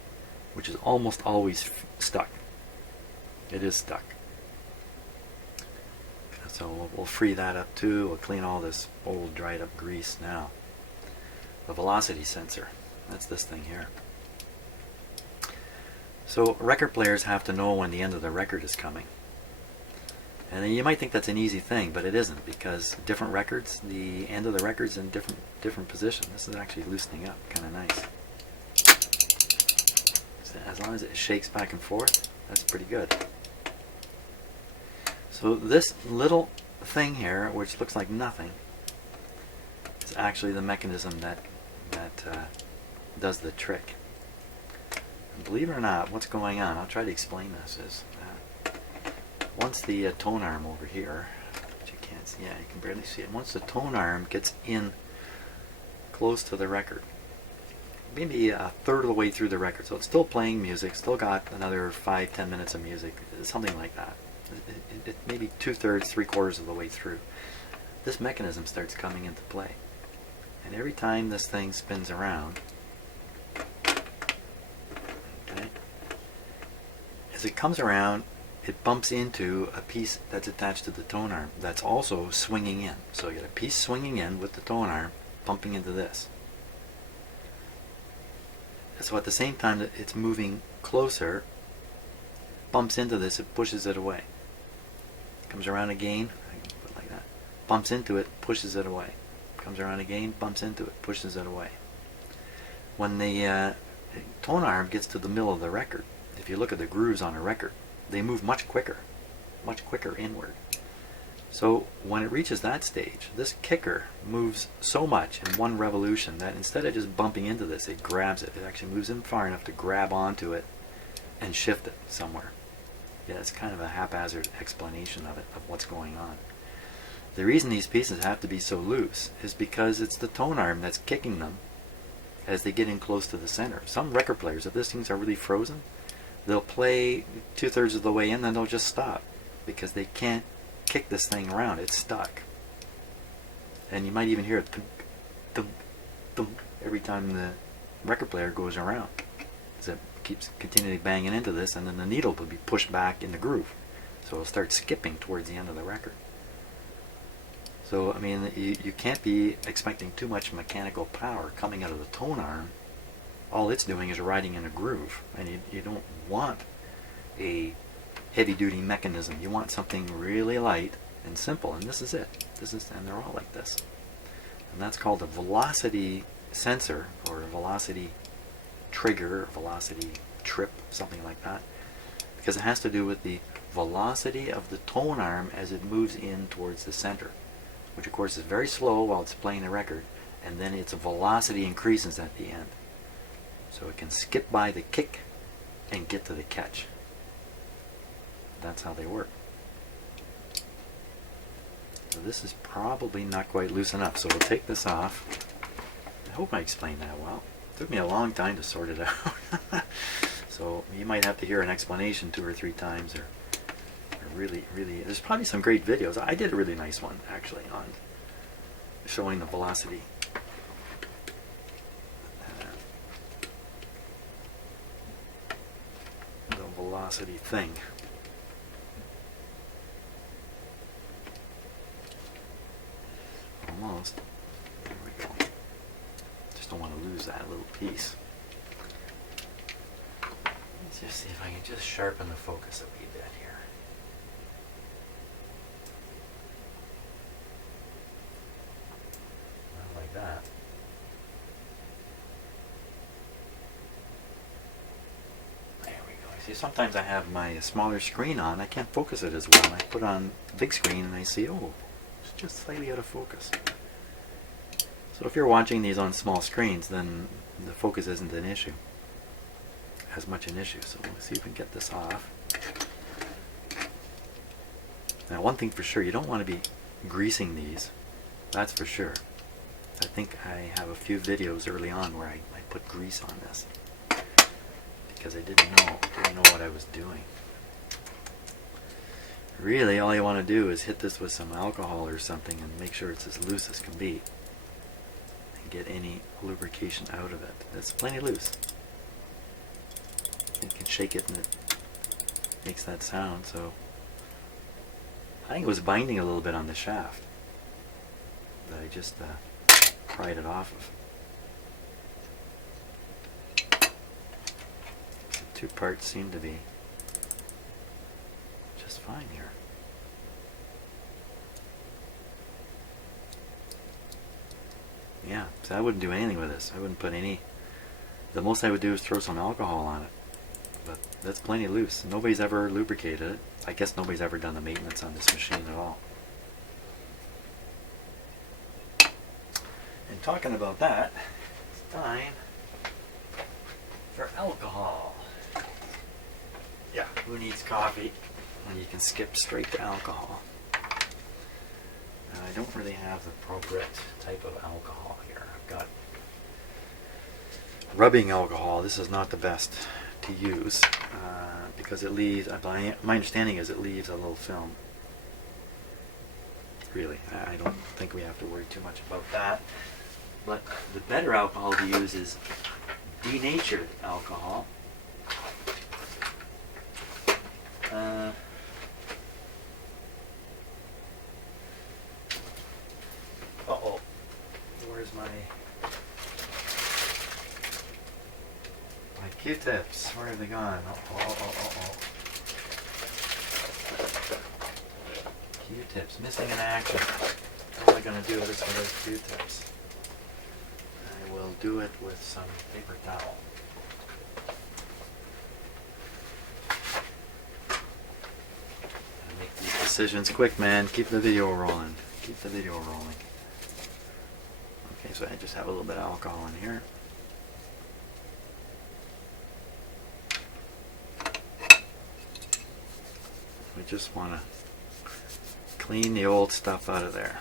which is almost always stuck. It is stuck. So we'll free that up too. We'll clean all this old dried up grease now. The velocity sensor, that's this thing here. So record players have to know when the end of the record is coming. And you might think that's an easy thing, but it isn't, because different records, the end of the record's in different position. This is actually loosening up, kind of nice. So as long as it shakes back and forth, that's pretty good. So this little thing here, which looks like nothing, is is actually the mechanism that does the trick. And believe it or not, what's going on, I'll try to explain this, is once the tone arm over here, which you can't see, yeah, you can barely see it, once the tone arm gets in close to the record, maybe a third of the way through the record, so it's still playing music, still got another 5-10 minutes of music, something like that. It maybe 2/3, 3/4 of the way through. This mechanism starts coming into play. And every time this thing spins around, okay, as it comes around, it bumps into a piece that's attached to the tone arm that's also swinging in. So you get a piece swinging in with the tone arm bumping into this. So at the same time that it's moving closer, bumps into this, it pushes it away. Comes around again, I can put it like that, bumps into it, pushes it away. Comes around again, bumps into it, pushes it away. When the tone arm gets to the middle of the record, if you look at the grooves on a record, they move much quicker inward. So when it reaches that stage, this kicker moves so much in one revolution that instead of just bumping into this, it grabs it. It actually moves in far enough to grab onto it and shift it somewhere. Yeah, it's kind of a haphazard explanation of it, of what's going on. The reason these pieces have to be so loose is because it's the tone arm that's kicking them as they get in close to the center. Some record players, if these things are really frozen, they'll play 2/3 of the way in, then they'll just stop because they can't kick this thing around. It's stuck. And you might even hear it thump, thump, thump, every time the record player goes around. As it keeps continually banging into this, and then the needle will be pushed back in the groove. So it'll start skipping towards the end of the record. So, I mean, you can't be expecting too much mechanical power coming out of the tone arm. All it's doing is riding in a groove. And you don't want a heavy-duty mechanism. You want something really light and simple. And this is it. And they're all like this. And that's called a velocity sensor, or a velocity trigger, or velocity trip, something like that. Because it has to do with the velocity of the tone arm as it moves in towards the center, which of course is very slow while it's playing the record, and then its velocity increases at the end. So it can skip by the kick and get to the catch. That's how they work. So this is probably not quite loose enough, so we'll take this off. I hope I explained that well. It took me a long time to sort it out. So you might have to hear an explanation 2 or 3 times, or really, there's probably some great videos. I did a really nice one actually on showing the velocity. The velocity thing. Almost. There we go. Just don't want to lose that little piece. Let's just see if I can just sharpen the focus a wee bit here. Like that. There we go. See, sometimes I have my smaller screen on. I can't focus it as well. I put on the big screen and I see, oh, it's just slightly out of focus. So if you're watching these on small screens, then the focus isn't an issue. As much an issue. So let's see if we can get this off. Now, one thing for sure, you don't want to be greasing these. That's for sure. I think I have a few videos early on where I put grease on this because I didn't know what I was doing. Really, all you want to do is hit this with some alcohol or something and make sure it's as loose as can be, and get any lubrication out of it. It's plenty loose. You can shake it and it makes that sound. So I think it was binding a little bit on the shaft that I just pried it off of. The 2 parts seem to be just fine here. Yeah, so I wouldn't do anything with this. I wouldn't put any. The most I would do is throw some alcohol on it. But that's plenty loose. Nobody's ever lubricated it. I guess nobody's ever done the maintenance on this machine at all. talking about that, it's time for alcohol. Yeah, who needs coffee when you can skip straight to alcohol? I don't really have the appropriate type of alcohol here. I've got rubbing alcohol. This is not the best to use because it leaves, my understanding is it leaves a little film. Really, I don't think we have to worry too much about that. But the better alcohol to use is denatured alcohol. Uh-oh. Where's my Q-tips? Where have they gone? Oh. Q-tips, missing in action. What am I going to do with this with those Q-tips? I will do it with some paper towel. Make these decisions quick, man. Keep the video rolling. Keep the video rolling. Okay, so I just have a little bit of alcohol in here. We just want to clean the old stuff out of there.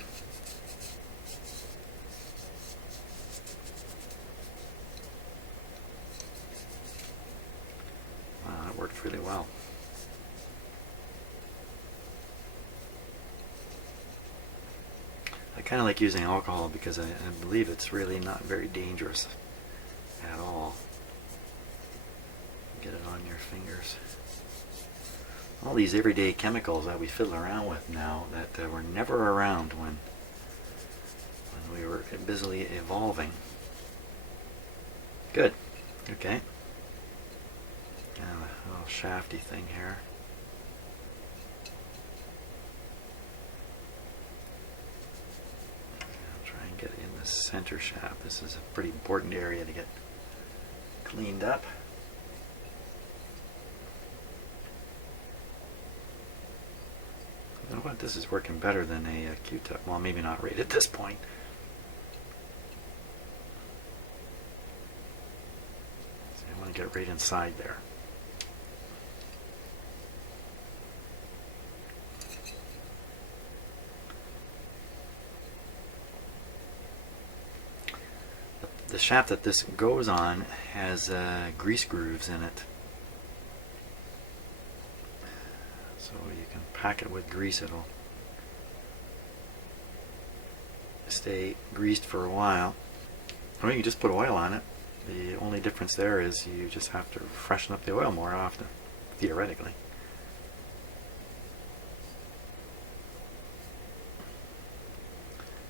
Wow, that worked really well. I kind of like using alcohol because I believe it's really not very dangerous at all. Get it on your fingers. All these everyday chemicals that we fiddle around with now that were never around when we were busily evolving. Good. Okay. And a little shafty thing here. I'll try and get in the center shaft. This is a pretty important area to get cleaned up. You know what? This is working better than a Q-tip. Well, maybe not right at this point. So I want to get right inside there. The shaft that this goes on has grease grooves in it. So you can pack it with grease. It'll stay greased for a while. Or you can just put oil on it. The only difference there is you just have to freshen up the oil more often, theoretically.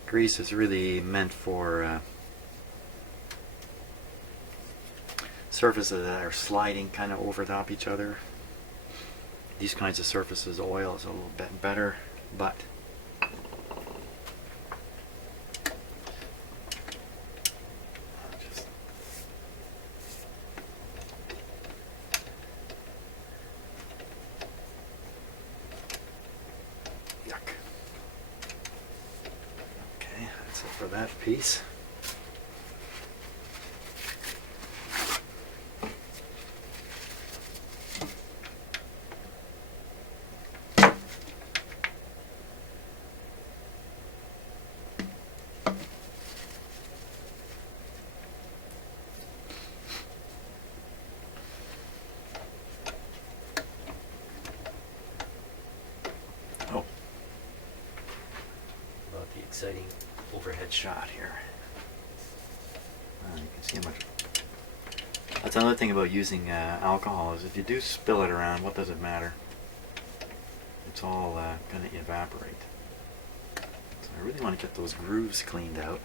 Grease is really meant for surfaces that are sliding kind of over top each other. These kinds of surfaces, oil is a little bit better, but yuck. Okay, that's it for that piece. Exciting overhead shot here. You can see how much. That's another thing about using alcohol is if you do spill it around, what does it matter? It's all going to evaporate. So I really want to get those grooves cleaned out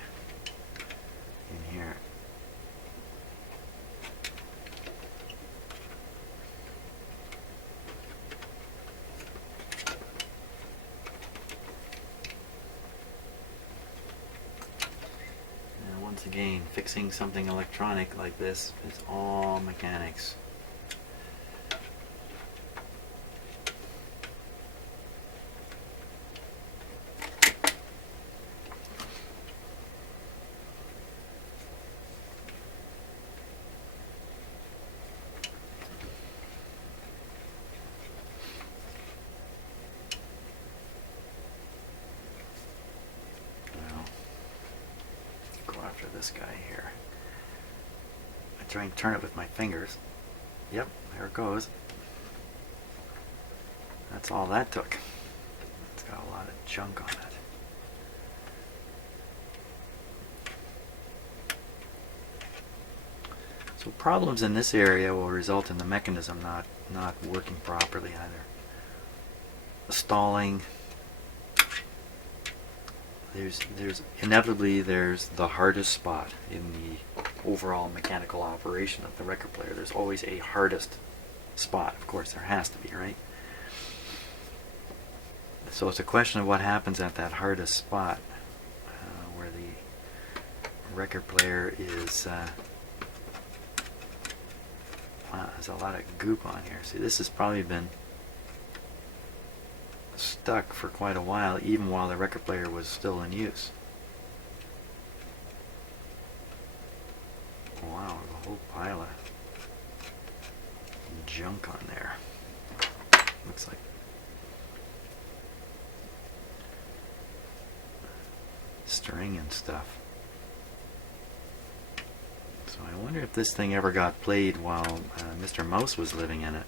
in here. Again, fixing something electronic like this is all mechanics. this guy here. I try and turn it with my fingers. Yep, there it goes. That's all that took. It's got a lot of junk on it. So problems in this area will result in the mechanism not working properly either. Stalling. There's inevitably the hardest spot in the overall mechanical operation of the record player. There's always a hardest spot. Of course, there has to be, right? So it's a question of what happens at that hardest spot, where the record player is. Wow, there's a lot of goop on here. See, this has probably been stuck for quite a while, even while the record player was still in use. Wow, a whole pile of junk on there. Looks like string and stuff. So I wonder if this thing ever got played while Mr. Mouse was living in it.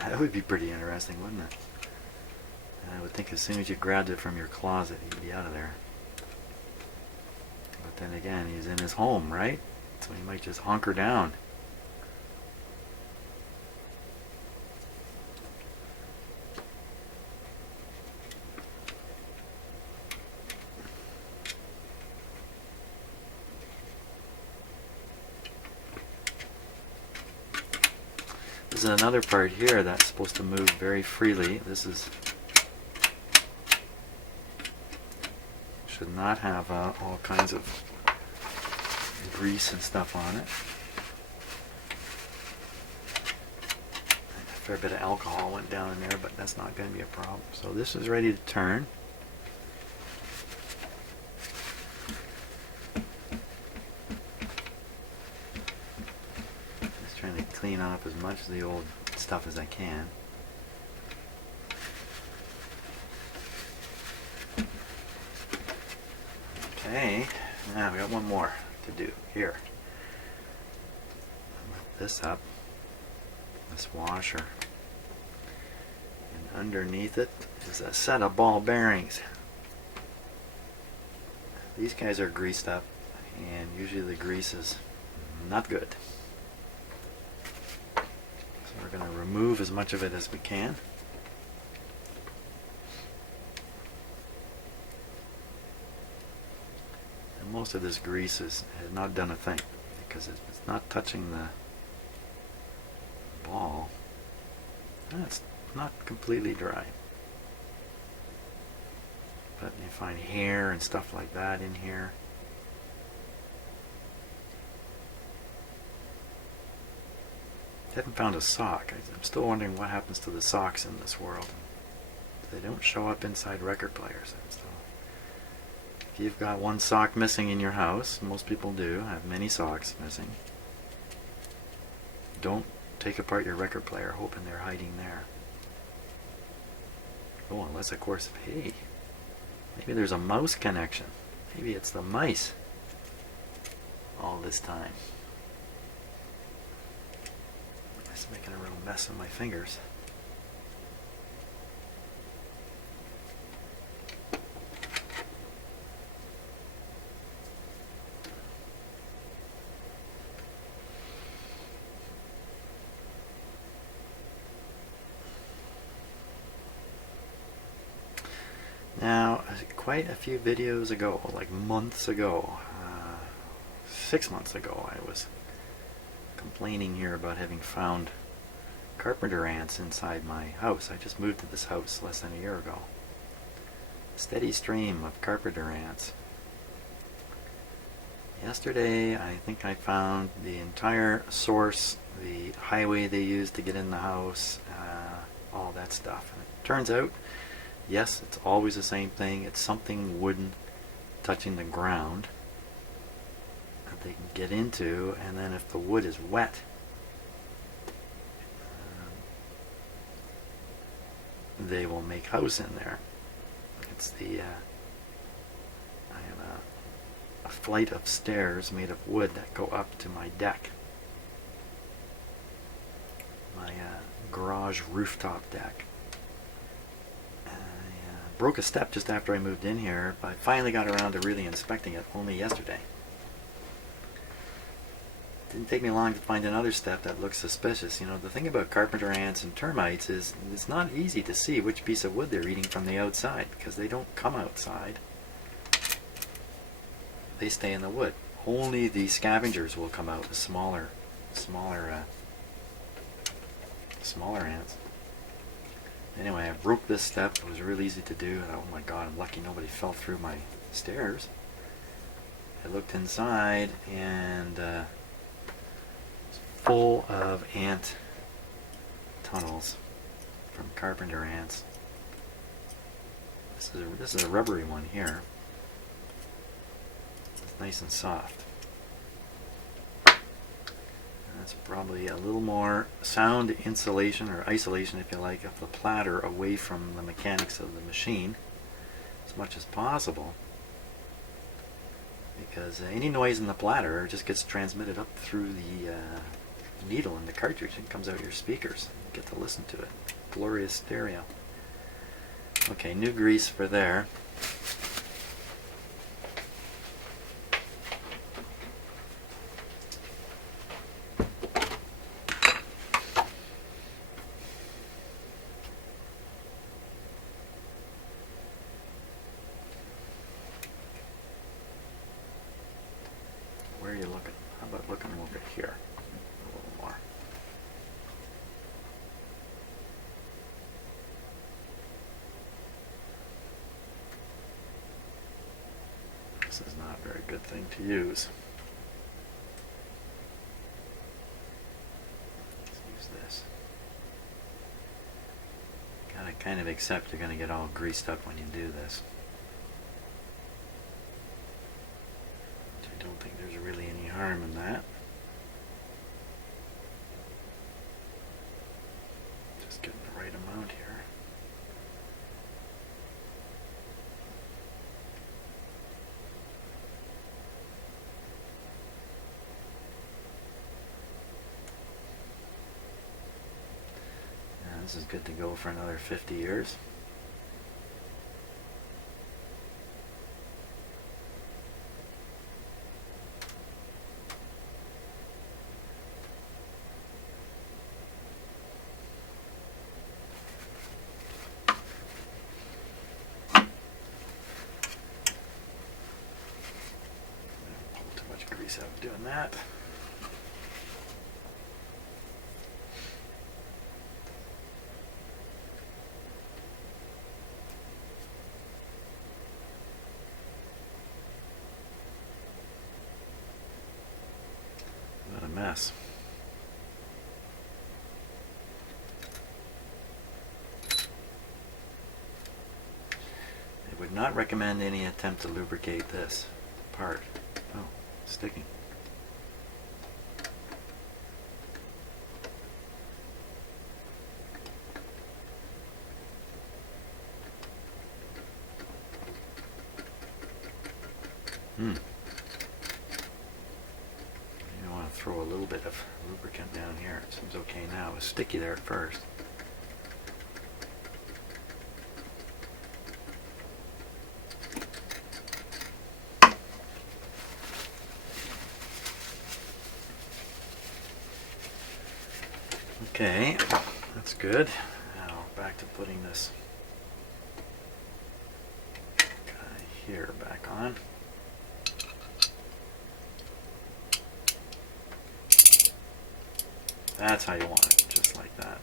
That would be pretty interesting, wouldn't it? I would think as soon as you grabbed it from your closet, he'd be out of there. But then again, he's in his home, right? So he might just hunker down. There's another part here that's supposed to move very freely. This is should not have all kinds of grease and stuff on it. A fair bit of alcohol went down in there, but that's not going to be a problem. So this is ready to turn. Trying to clean off as much of the old stuff as I can. Okay, now we got one more to do here. Lift this up, this washer, and underneath it is a set of ball bearings. These guys are greased up, and usually the grease is not good. We're going to remove as much of it as we can. And most of this grease has not done a thing because it's not touching the ball. It's not completely dry. But you find hair and stuff like that in here. I haven't found a sock. I'm still wondering what happens to the socks in this world. They don't show up inside record players. So if you've got one sock missing in your house, most people do have many socks missing, don't take apart your record player hoping they're hiding there. Oh, unless of course, hey, maybe there's a mouse connection. Maybe it's the mice all this time. Making a real mess of my fingers. Now, quite a few videos ago, like months ago, 6 months ago, I was complaining here about having found carpenter ants inside my house. I just moved to this house less than a year ago. Steady stream of carpenter ants. Yesterday, I think I found the entire source, the highway they used to get in the house, all that stuff. And it turns out, yes, it's always the same thing. It's something wooden touching the ground that they can get into, and then if the wood is wet, they will make house in there. It's the I have a flight of stairs made of wood that go up to my deck, my garage rooftop deck. I broke a step just after I moved in here, but I finally got around to really inspecting it only yesterday. Didn't take me long to find another step that looks suspicious. You know, the thing about carpenter ants and termites is it's not easy to see which piece of wood they're eating from the outside, because they don't come outside. They stay in the wood. Only the scavengers will come out, the smaller ants. Anyway, I broke this step. It was real easy to do, and oh my god, I'm lucky nobody fell through my stairs. I looked inside, and full of ant tunnels from carpenter ants. This is a rubbery one here. It's nice and soft. That's probably a little more sound insulation or isolation, if you like, of the platter away from the mechanics of the machine as much as possible, because any noise in the platter just gets transmitted up through the needle in the cartridge and comes out your speakers. You get to listen to it. Glorious stereo. Okay, new grease for there. Where are you looking? How about looking over here? A little more. This is not a very good thing to use. Let's use this. Gotta kind of accept you're gonna get all greased up when you do this. I don't think there's really any harm in that. Just getting the right amount here. Now, this is good to go for another 50 years. Out doing that. What a mess. I would not recommend any attempt to lubricate this part. Oh, sticking. You want to throw a little bit of lubricant down here. It seems okay now. It was sticky there at first. Okay, that's good. Now back to putting this guy here back on. That's how you want it, just like that.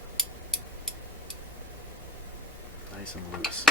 Nice and loose.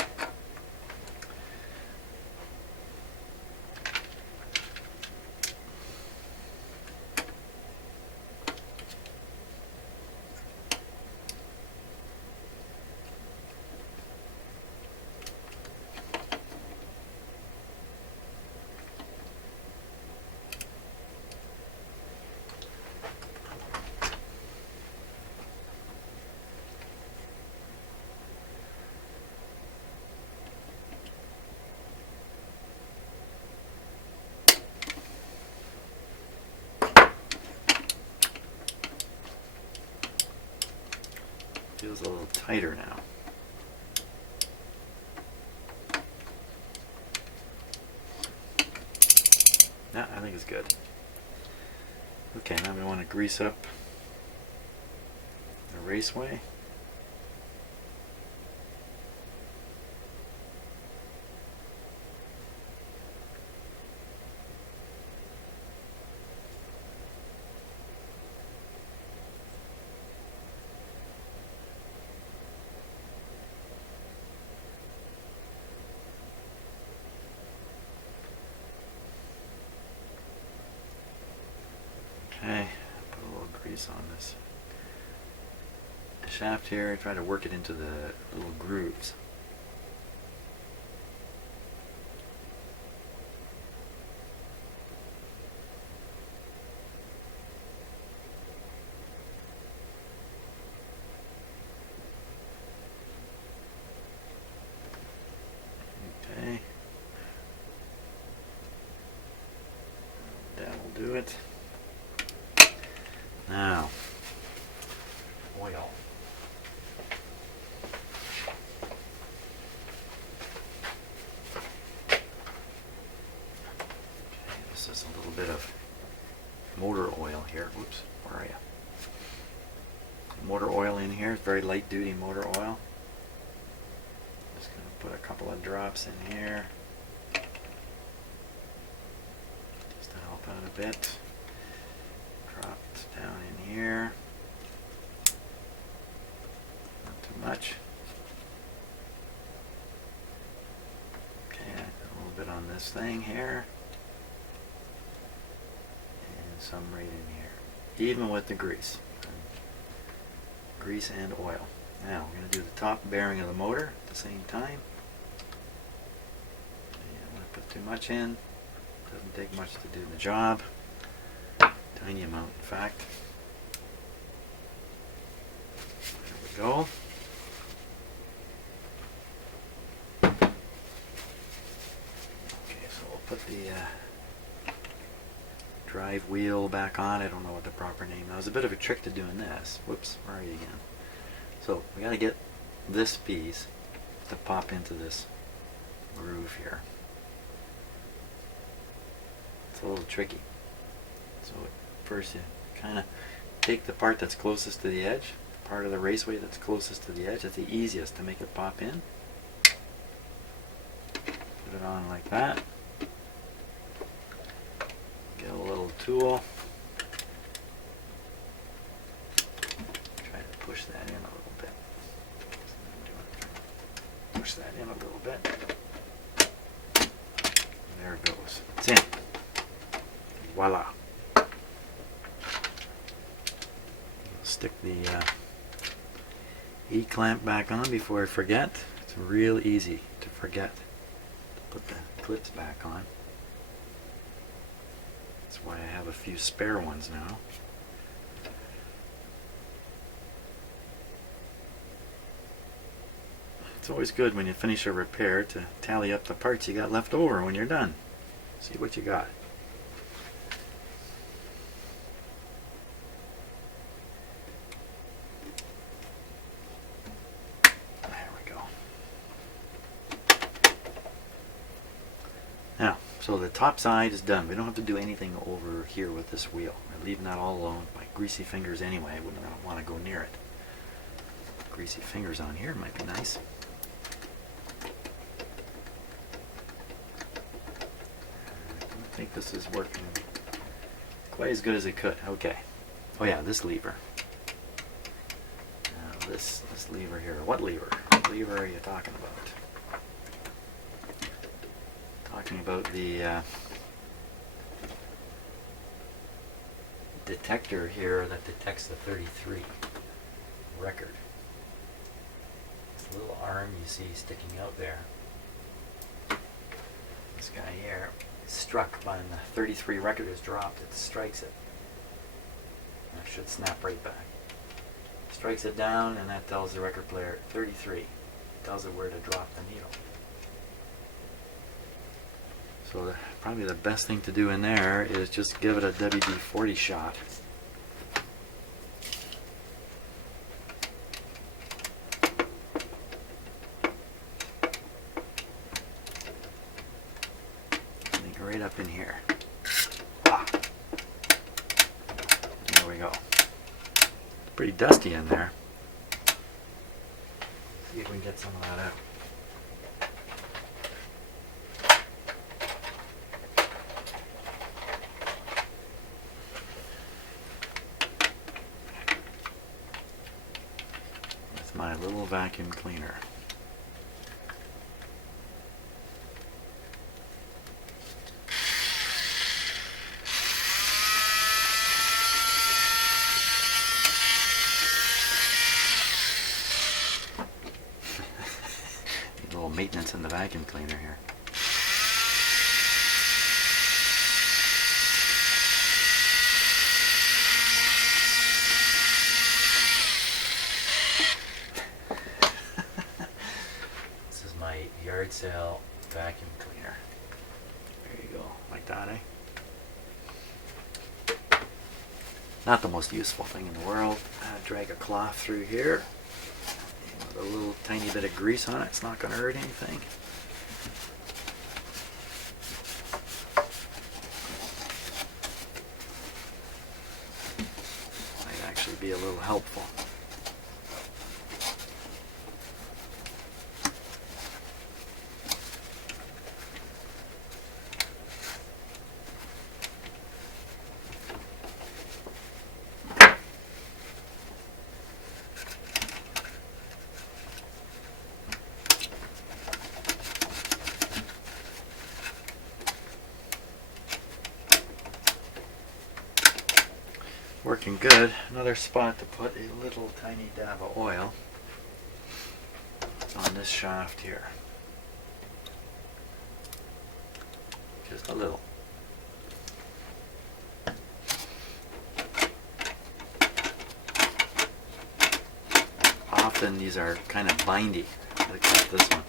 feels a little tighter now. Yeah, I think it's good. Okay, now we want to grease up the raceway. Okay, put a little grease on this shaft here, try to work it into the little grooves. Okay, that will do it. Now, oil. Okay, this is a little bit of motor oil here. Whoops, where are you? Motor oil in here, very light duty motor oil. Just going to put a couple of drops in here, just to help out a bit. Dropped down in here, not too much. Okay, a little bit on this thing here, and some right in here, even with the grease. Grease and oil. Now we're going to do the top bearing of the motor at the same time. I'm going to put too much in, doesn't take much to do the job. Tiny amount, in fact. There we go. Okay, so we'll put the drive wheel back on. I don't know what the proper name is. There's a bit of a trick to doing this. Whoops, where are you again? So we got to get this piece to pop into this groove here. It's a little tricky. So first you kind of take the part that's closest to the edge, the part of the raceway that's closest to the edge. That's the easiest to make it pop in. Put it on like that. Get a little tool. Try to push that in a little bit. Push that in a little bit. There it goes. It's in. Voila. Stick the E-clamp back on before I forget. It's real easy to forget to put the clips back on. That's why I have a few spare ones now. It's always good when you finish a repair to tally up the parts you got left over when you're done. See what you got. Now, so the top side is done. We don't have to do anything over here with this wheel. We're leaving that all alone. My greasy fingers anyway. I wouldn't want to go near it. Greasy fingers on here might be nice. I don't think this is working quite as good as it could. Okay. Oh yeah, this lever. Now this lever here. What lever? What lever are you talking about? Talking about the detector here that detects the 33 record. This little arm you see sticking out there. This guy here is struck when the 33 record is dropped. It strikes it. And it should snap right back. Strikes it down, and that tells the record player 33. Tells it where to drop the needle. So probably the best thing to do in there is just give it a WD-40 shot. right up in here. Ah. There we go. Pretty dusty in there. See if we can get some of that out. With my little vacuum cleaner. Maintenance in the vacuum cleaner here. This is my yard sale vacuum cleaner. There you go, like that, eh? Not the most useful thing in the world. Drag a cloth through here. A little tiny bit of grease on it, it's not going to hurt anything. Might actually be a little helpful. Working good. Another spot to put a little tiny dab of oil on this shaft here. Just a little. Often these are kind of bindy, like this one.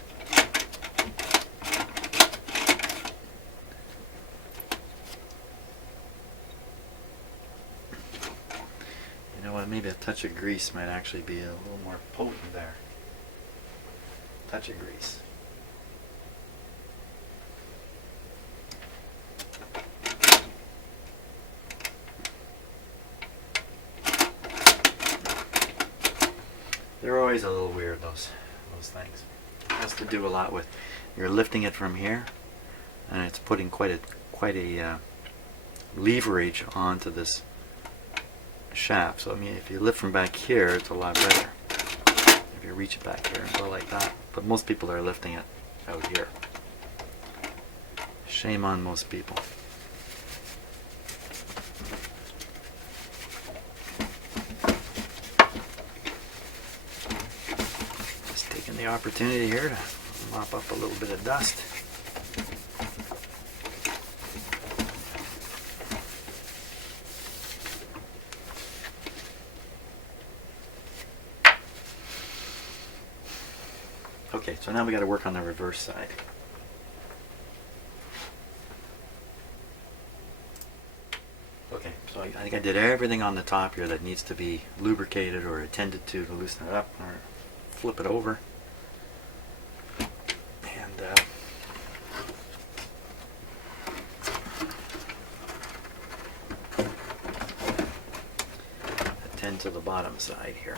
Maybe a touch of grease might actually be a little more potent there. Touch of grease. They're always a little weird, those things. It has to do a lot with you're lifting it from here, and it's putting quite a leverage onto this shaft. So I mean, if you lift from back here, it's a lot better. If you reach it back here and go like that. But most people are lifting it out here. Shame on most people. Just taking the opportunity here to mop up a little bit of dust. Okay, so now we got to work on the reverse side. Okay, so I think I did everything on the top here that needs to be lubricated or attended to loosen it up or flip it over. And attend to the bottom side here.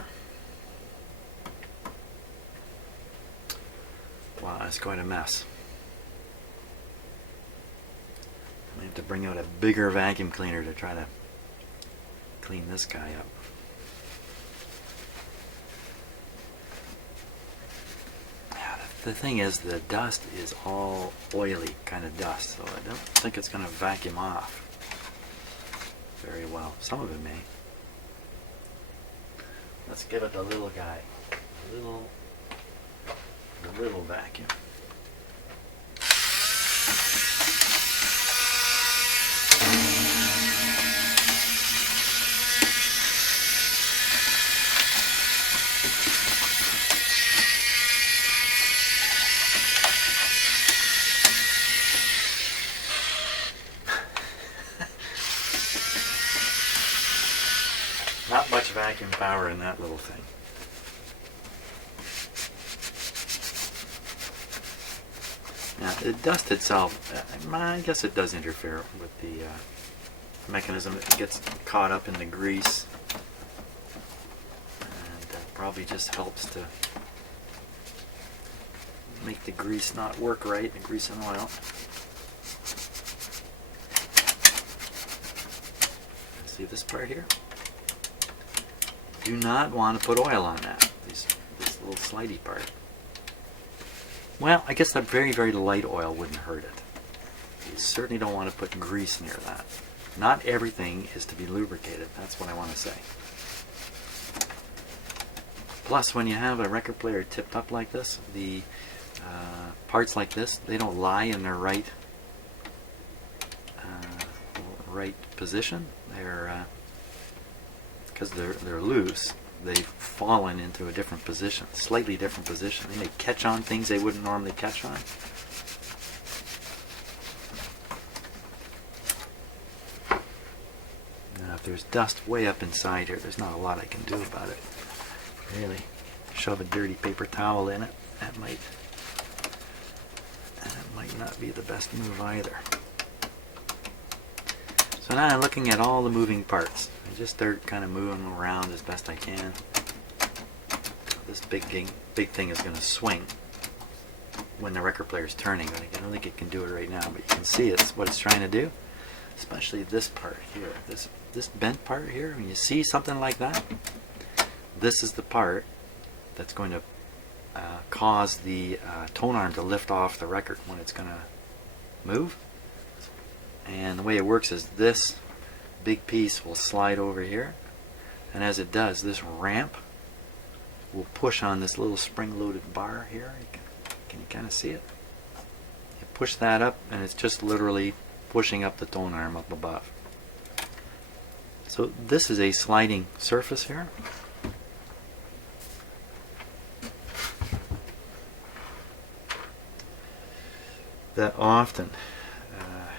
Wow, that's quite a mess. I have to bring out a bigger vacuum cleaner to try to clean this guy up. Yeah, the thing is, the dust is all oily kind of dust, so I don't think it's going to vacuum off very well. Some of it may. Let's give it the little guy. The little vacuum. Not much vacuum power in that little thing. Now, The dust itself, I guess it does interfere with the mechanism. It gets caught up in the grease, and probably just helps to make the grease not work right, the grease and oil. See this part here? Do not want to put oil on that, this little slidey part. Well, I guess that very, very light oil wouldn't hurt it. You certainly don't want to put grease near that. Not everything is to be lubricated, that's what I want to say. Plus, when you have a record player tipped up like this, the parts like this, they don't lie in their right position. They're because they're loose, they've fallen into a different position, slightly different position. They may catch on things they wouldn't normally catch on. Now, if there's dust way up inside here, there's not a lot I can do about it. Really, shove a dirty paper towel in it. That might not be the best move either. So now I'm looking at all the moving parts. I just start kind of moving them around as best I can. This big thing is going to swing when the record player is turning. I don't think it can do it right now, but you can see it's what it's trying to do. Especially this part here, this bent part here. When you see something like that, this is the part that's going to cause the tone arm to lift off the record when it's going to move. And the way it works is this big piece will slide over here, and as it does, this ramp will push on this little spring-loaded bar here. Can you kind of see it? You push that up, and it's just literally pushing up the tone arm up above. So this is a sliding surface here. That often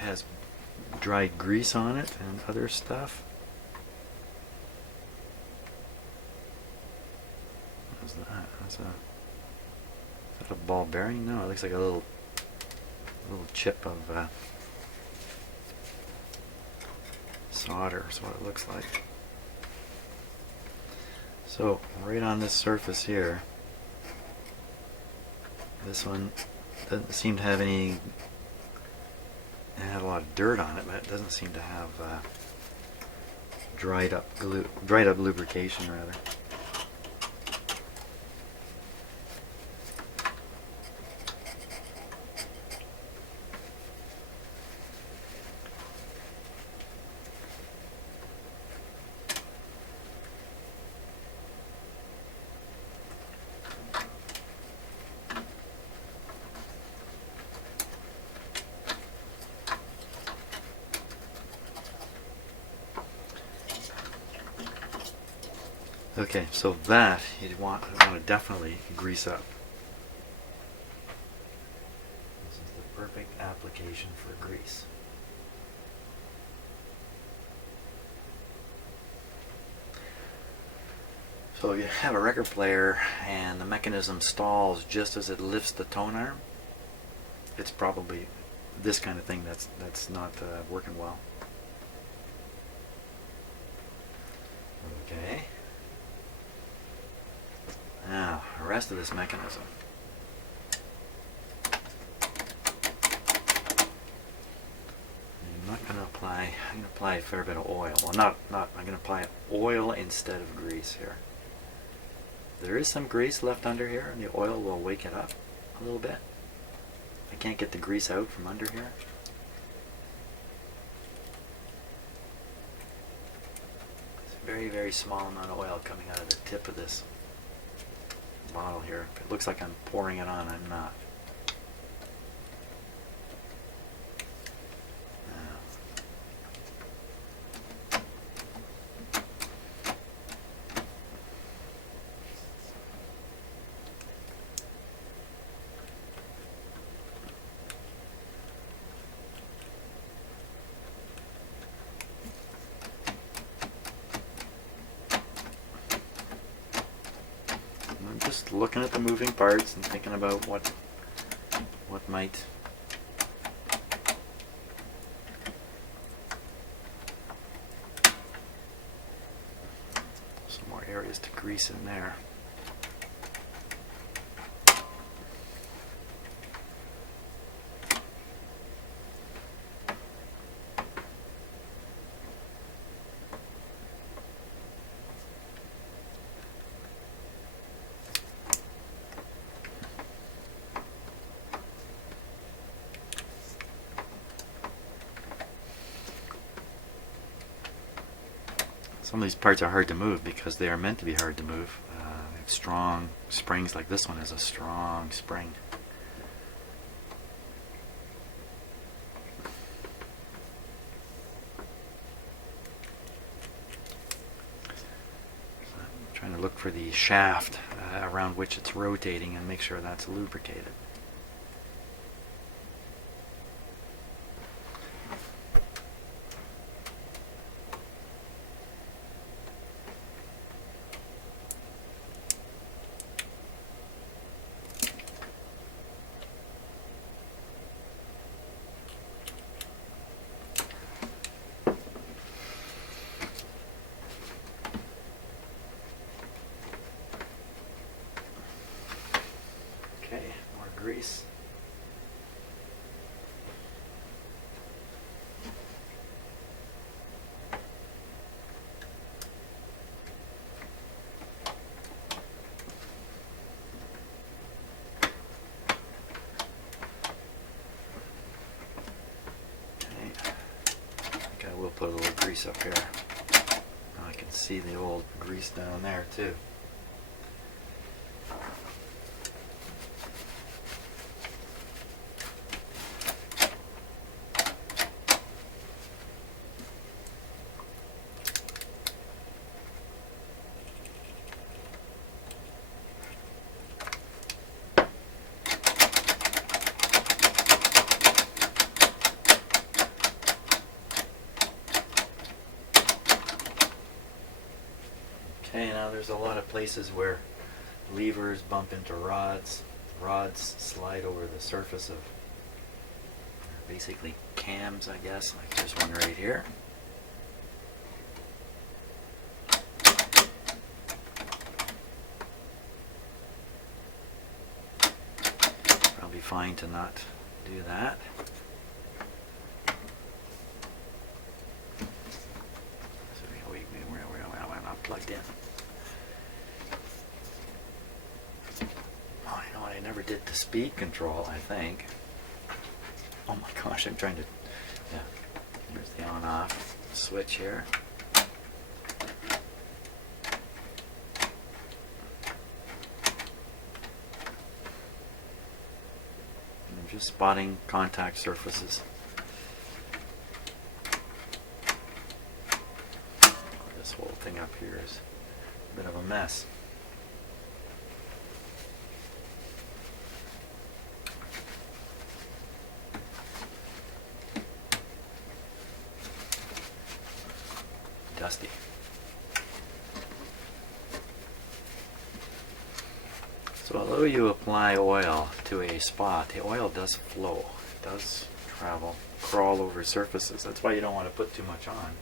has dried grease on it and other stuff. What's that? Is that a ball bearing? No, it looks like a little chip of solder is what it looks like. So right on this surface here, this one doesn't seem to have any. It had a lot of dirt on it, but it doesn't seem to have dried up lubrication rather. Okay, so that you want to definitely grease up. This is the perfect application for grease. So if you have a record player and the mechanism stalls just as it lifts the tone arm, it's probably this kind of thing that's not working well. Okay. Now, the rest of this mechanism. I'm not going to apply, I'm going to apply a fair bit of oil. Well, I'm going to apply oil instead of grease here. There is some grease left under here, and the oil will wake it up a little bit. I can't get the grease out from under here. It's a very, very small amount of oil coming out of the tip of this bottle here. It looks like I'm pouring it on, I'm not. I'm just looking at the moving parts and thinking about what might just grease in there. Some of these parts are hard to move because they are meant to be hard to move. They have strong springs, like this one has a strong spring. So I'm trying to look for the shaft around which it's rotating and make sure that's lubricated. Grease. Okay. I think I will put a little grease up here. Now I can see the old grease down there too. Okay, now there's a lot of places where levers bump into rods. Rods slide over the surface of basically cams, I guess. Like there's one right here. Probably fine to not do that. We're not plugged in. Oh, you know what? I never did the speed control, I think. Oh my gosh, I'm trying to... Yeah, here's the on-off switch here. And I'm just spotting contact surfaces. This whole thing up here is a bit of a mess. Dusty. So although you apply oil to a spot, the oil does flow. It does travel, crawl over surfaces. That's why you don't want to put too much on.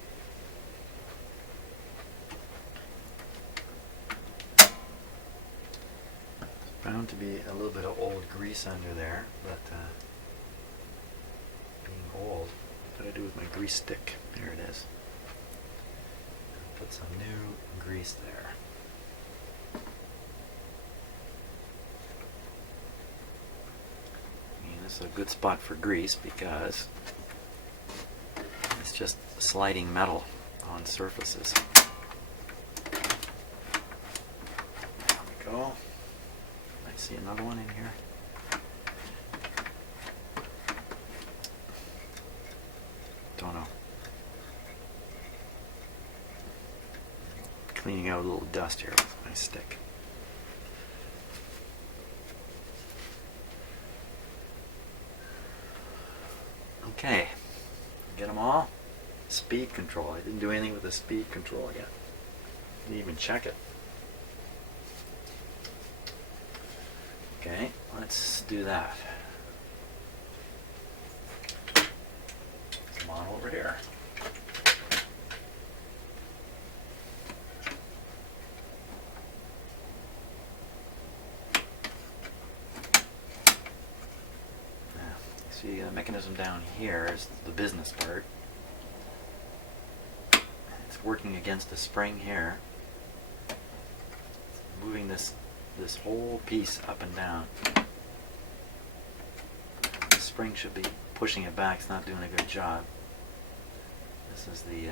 There's bound to be a little bit of old grease under there, but being old, what did I do with my grease stick? There it is. Put some new grease there. This is a good spot for grease because it's just sliding metal on surfaces. There we go. I see another one in here. Don't know. Cleaning out a little dust here with my stick. Okay, get them all. Speed control. I didn't do anything with the speed control yet. Didn't even check it. Okay, let's do that. Come on over here. mechanism down here is the business part. It's working against a spring here, moving this whole piece up and down. The spring should be pushing it back. It's not doing a good job. This is the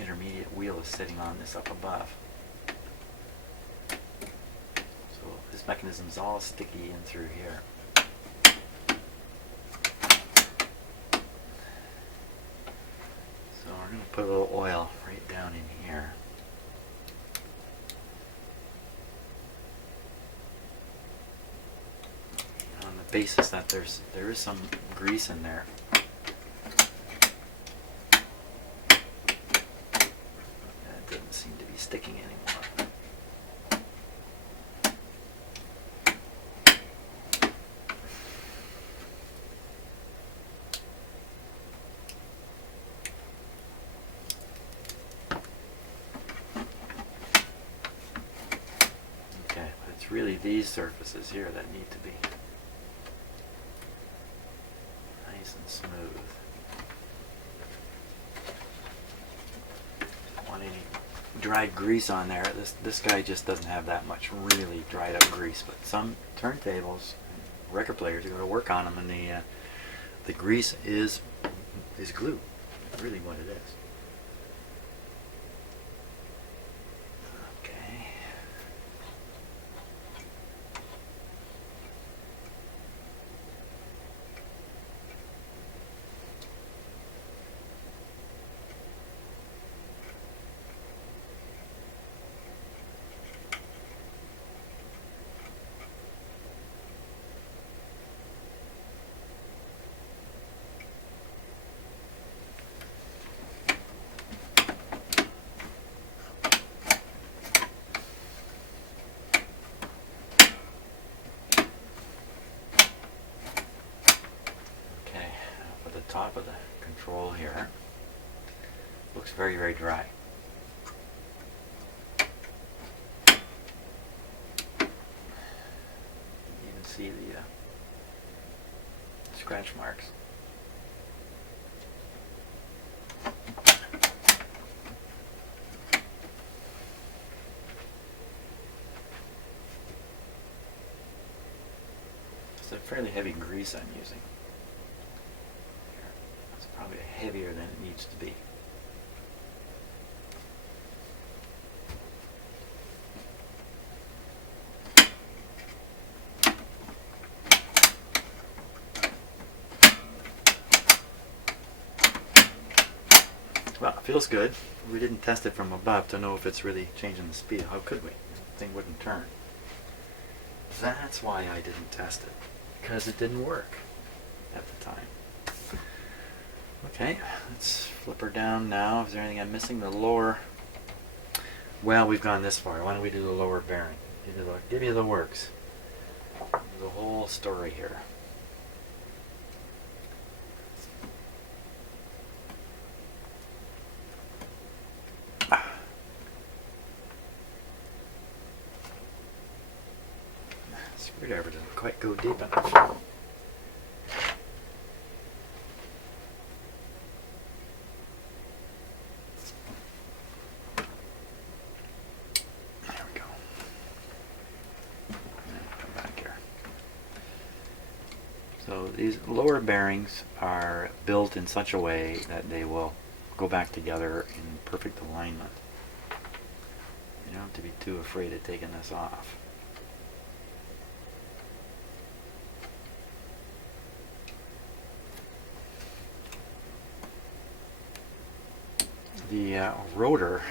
intermediate wheel is sitting on this up above. So this mechanism is all sticky in through here. So we're going to put a little oil right down in here. On the basis that there is some grease in there. That doesn't seem to be sticking anymore. Really these surfaces here that need to be nice and smooth. Don't want any dried grease on there. This guy just doesn't have that much really dried up grease, but some turntables, record players are going to work on them, and the grease is glue. Really what it is. Top of the control here looks very, very dry. You can see the scratch marks. It's a fairly heavy grease I'm using. Probably heavier than it needs to be. Well, it feels good. We didn't test it from above to know if it's really changing the speed. How could we? The thing wouldn't turn. That's why I didn't test it, because it didn't work at the time. Okay, let's flip her down now. Is there anything I'm missing? The lower... Well, we've gone this far. Why don't we do the lower bearing? Give you the works. The whole story here. Screwdriver doesn't quite go deep enough. So these lower bearings are built in such a way that they will go back together in perfect alignment. You don't have to be too afraid of taking this off. The rotor,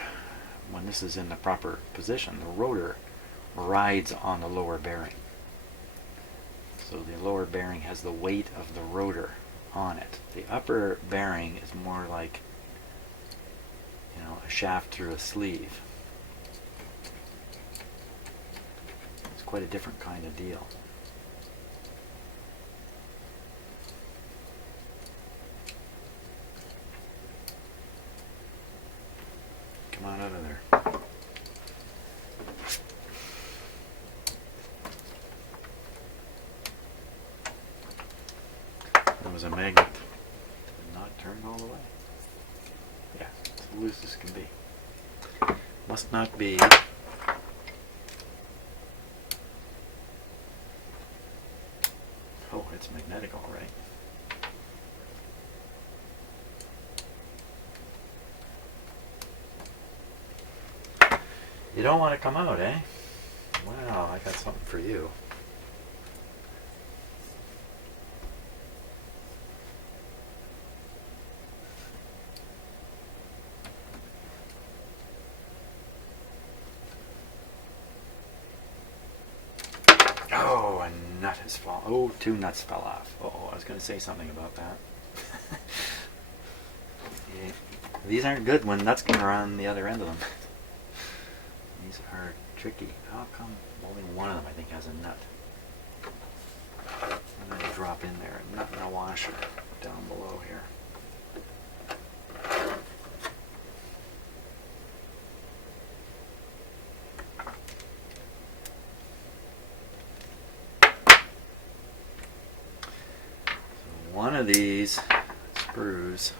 when this is in the proper position, the rotor rides on the lower bearing. So the lower bearing has the weight of the rotor on it. The upper bearing is more like, you know, a shaft through a sleeve. It's quite a different kind of deal. Come on out of there. There was a magnet loose as can be. Must not be. Oh, it's magnetic all right. You don't want to come out, eh? Wow, I got something for you. Oh, a nut has fallen. Oh, 2 nuts fell off. Oh, I was going to say something about that. Yeah. These aren't good when nuts come around the other end of them. These are tricky. How come only one of them, I think, has a nut? I'm going to drop in there a nut in a washer down below here. One of these screws,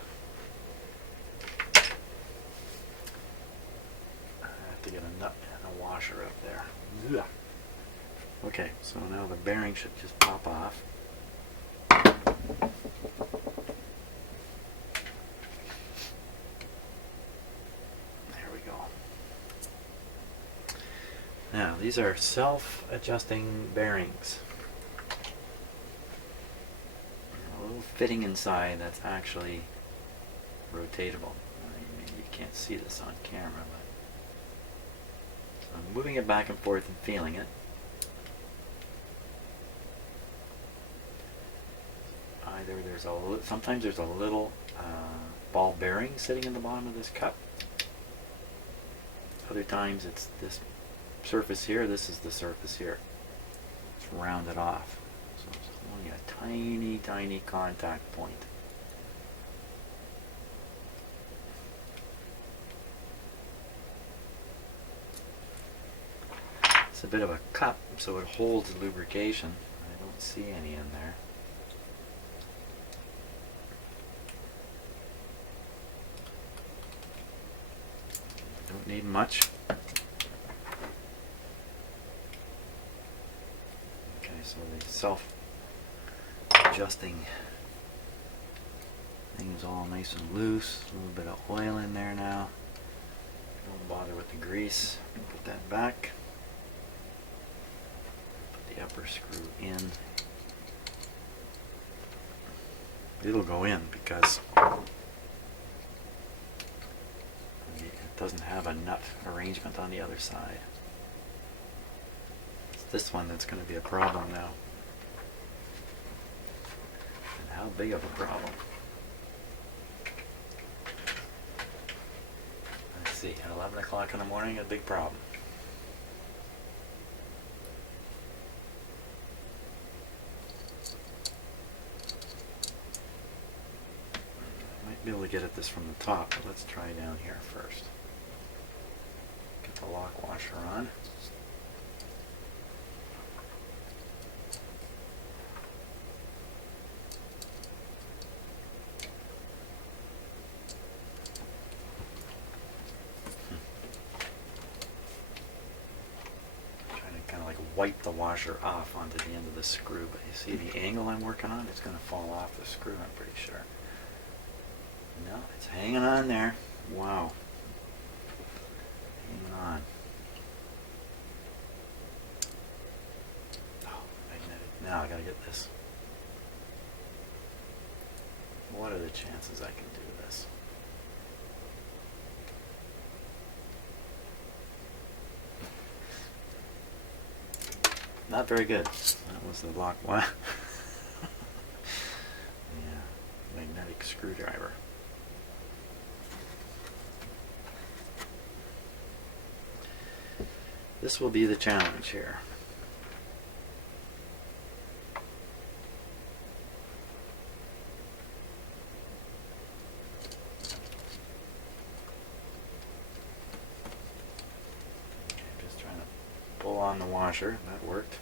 I have to get a nut and a washer up there. Ugh. Okay, so now the bearing should just pop off. There we go. Now these are self-adjusting bearings. Fitting inside that's actually rotatable. Maybe you can't see this on camera, but so I'm moving it back and forth and feeling it. Either sometimes there's a little ball bearing sitting in the bottom of this cup. Other times it's this surface here. This is the surface here. It's rounded off. So it's only a tiny, tiny contact point. It's a bit of a cup, so it holds lubrication. I don't see any in there. Don't need much. Okay, so the self-adjusting thing is all nice and loose. A little bit of oil in there now. Don't bother with the grease. Put that back. Put the upper screw in. It'll go in because it doesn't have a nut arrangement on the other side. It's this one that's going to be a problem now. And how big of a problem? Let's see, at 11 o'clock in the morning, a big problem. I might be able to get at this from the top, but let's try down here first. Get the lock washer on. Wipe the washer off onto the end of the screw, but you see the angle I'm working on? It's going to fall off the screw, I'm pretty sure. No, it's hanging on there. Wow. Hanging on. Oh, magnetic. Now I got to get this. What are the chances I can do this? Not very good. That was the lock one. Yeah, magnetic screwdriver. This will be the challenge here. Pull on the washer. That worked.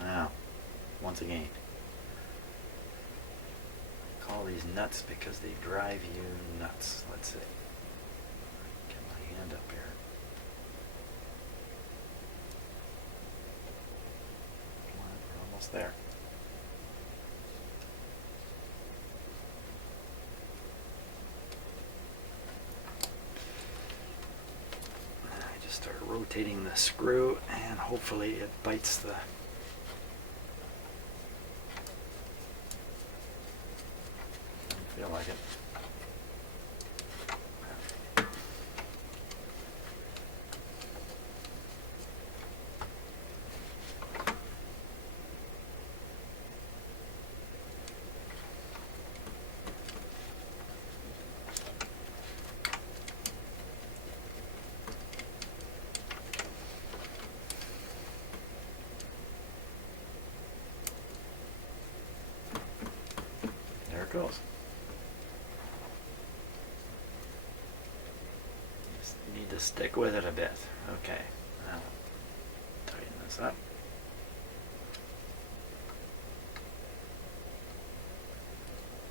Now, once again, I call these nuts because they drive you nuts. Let's see. and up here. We're almost there. I just start rotating the screw and hopefully it bites the feel like it. There it goes. Just need to stick with it a bit. Okay, now tighten this up.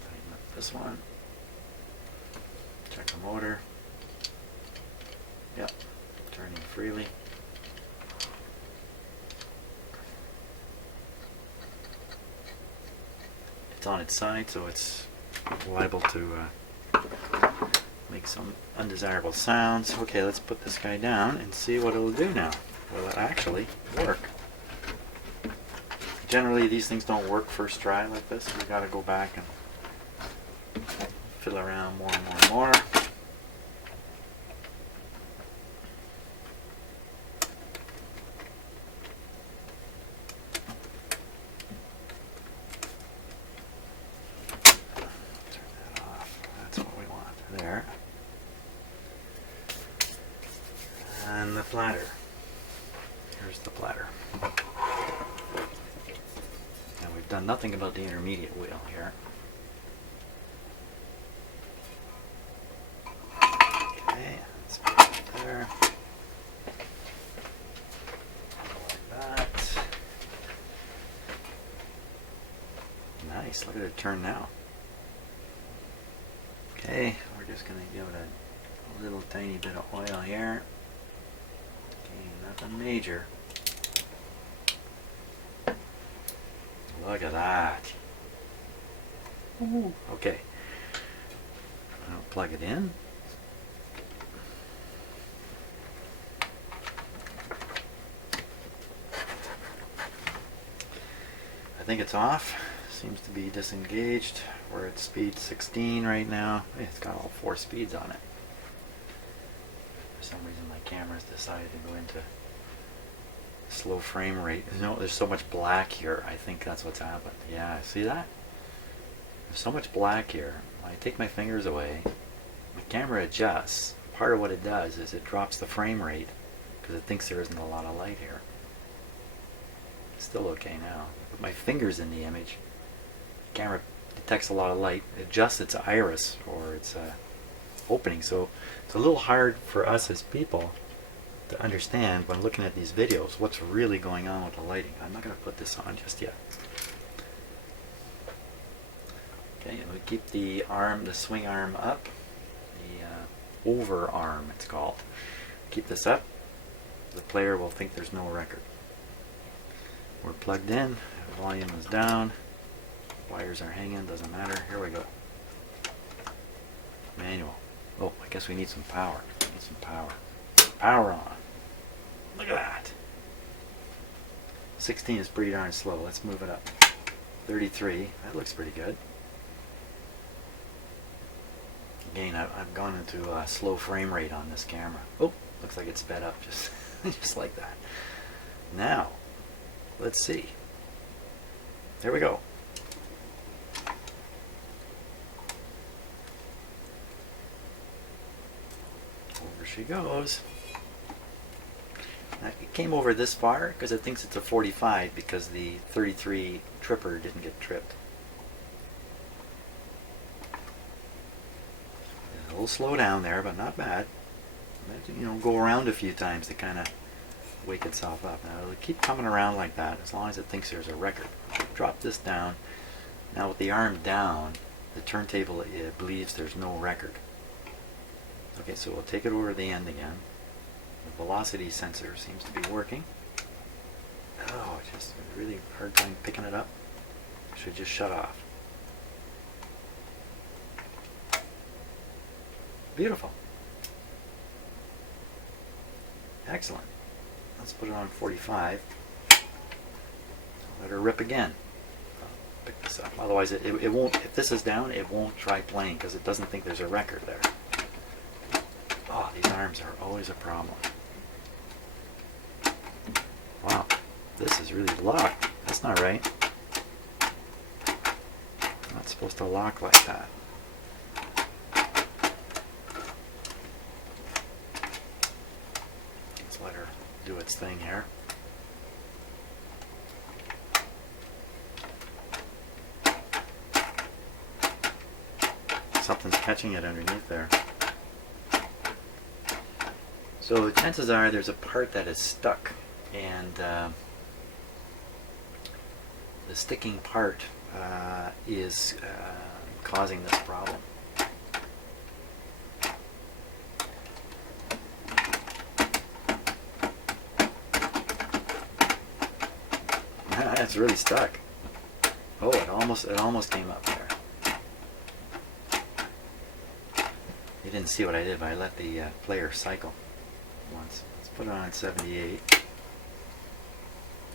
Tighten up this one. Check the motor. Yep, turning freely. It's on its side, so it's liable to make some undesirable sounds. Okay, let's put this guy down and see what it'll do now. Will it actually work? Generally, these things don't work first try like this. You got to go back and fiddle around more and more and more. There. And the platter. Here's the platter. And we've done nothing about the intermediate wheel here. Okay, let's put it there. Like that. Nice, look at it turn now. Okay, we're just going to give it a little tiny bit of oil here. Okay, nothing major. Look at that. Ooh. Okay, I'll plug it in. I think it's off. Seems to be disengaged. We're at speed 16 right now. It's got all 4 speeds on it. For some reason my camera's decided to go into slow frame rate. No, there's so much black here. I think that's what's happened. Yeah, see that? There's so much black here. When I take my fingers away, my camera adjusts. Part of what it does is it drops the frame rate because it thinks there isn't a lot of light here. It's still okay now. Put my fingers in the image. The camera detects a lot of light, adjusts its iris or its opening, so it's a little hard for us as people to understand when looking at these videos what's really going on with the lighting. I'm not going to put this on just yet. Okay, and we keep the arm, the swing arm up, the over arm it's called. Keep this up, the player will think there's no record. We're plugged in, volume is down. Wires are hanging, doesn't matter. Here we go. Manual. Oh, I guess we need some power. Need some power. Power on. Look at that. 16 is pretty darn slow. Let's move it up. 33. That looks pretty good. Again, I've gone into slow frame rate on this camera. Oh, looks like it sped up just, just like that. Now, let's see. There we go. Over she goes. Now, it came over this far because it thinks it's a 45 because the 33 tripper didn't get tripped. A little slow down there, but not bad. You know, go around a few times to kind of wake itself up. Now it'll keep coming around like that as long as it thinks there's a record. Drop this down. Now with the arm down, the turntable believes there's no record. Okay, so we'll take it over to the end again. The velocity sensor seems to be working. Oh, just a really hard time picking it up. Should just shut off. Beautiful. Excellent. Let's put it on 45. Let her rip again. Pick this up. Otherwise, it won't. If this is down, it won't try playing because it doesn't think there's a record there. Oh, these arms are always a problem. Wow, this is really locked. That's not right. Not supposed to lock like that. Let's let her do its thing here. Something's catching it underneath there. So the chances are there's a part that is stuck, and the sticking part is causing this problem. It's really stuck. Oh, it almost came up there. You didn't see what I did, but I let the player cycle once. Let's put it on 78.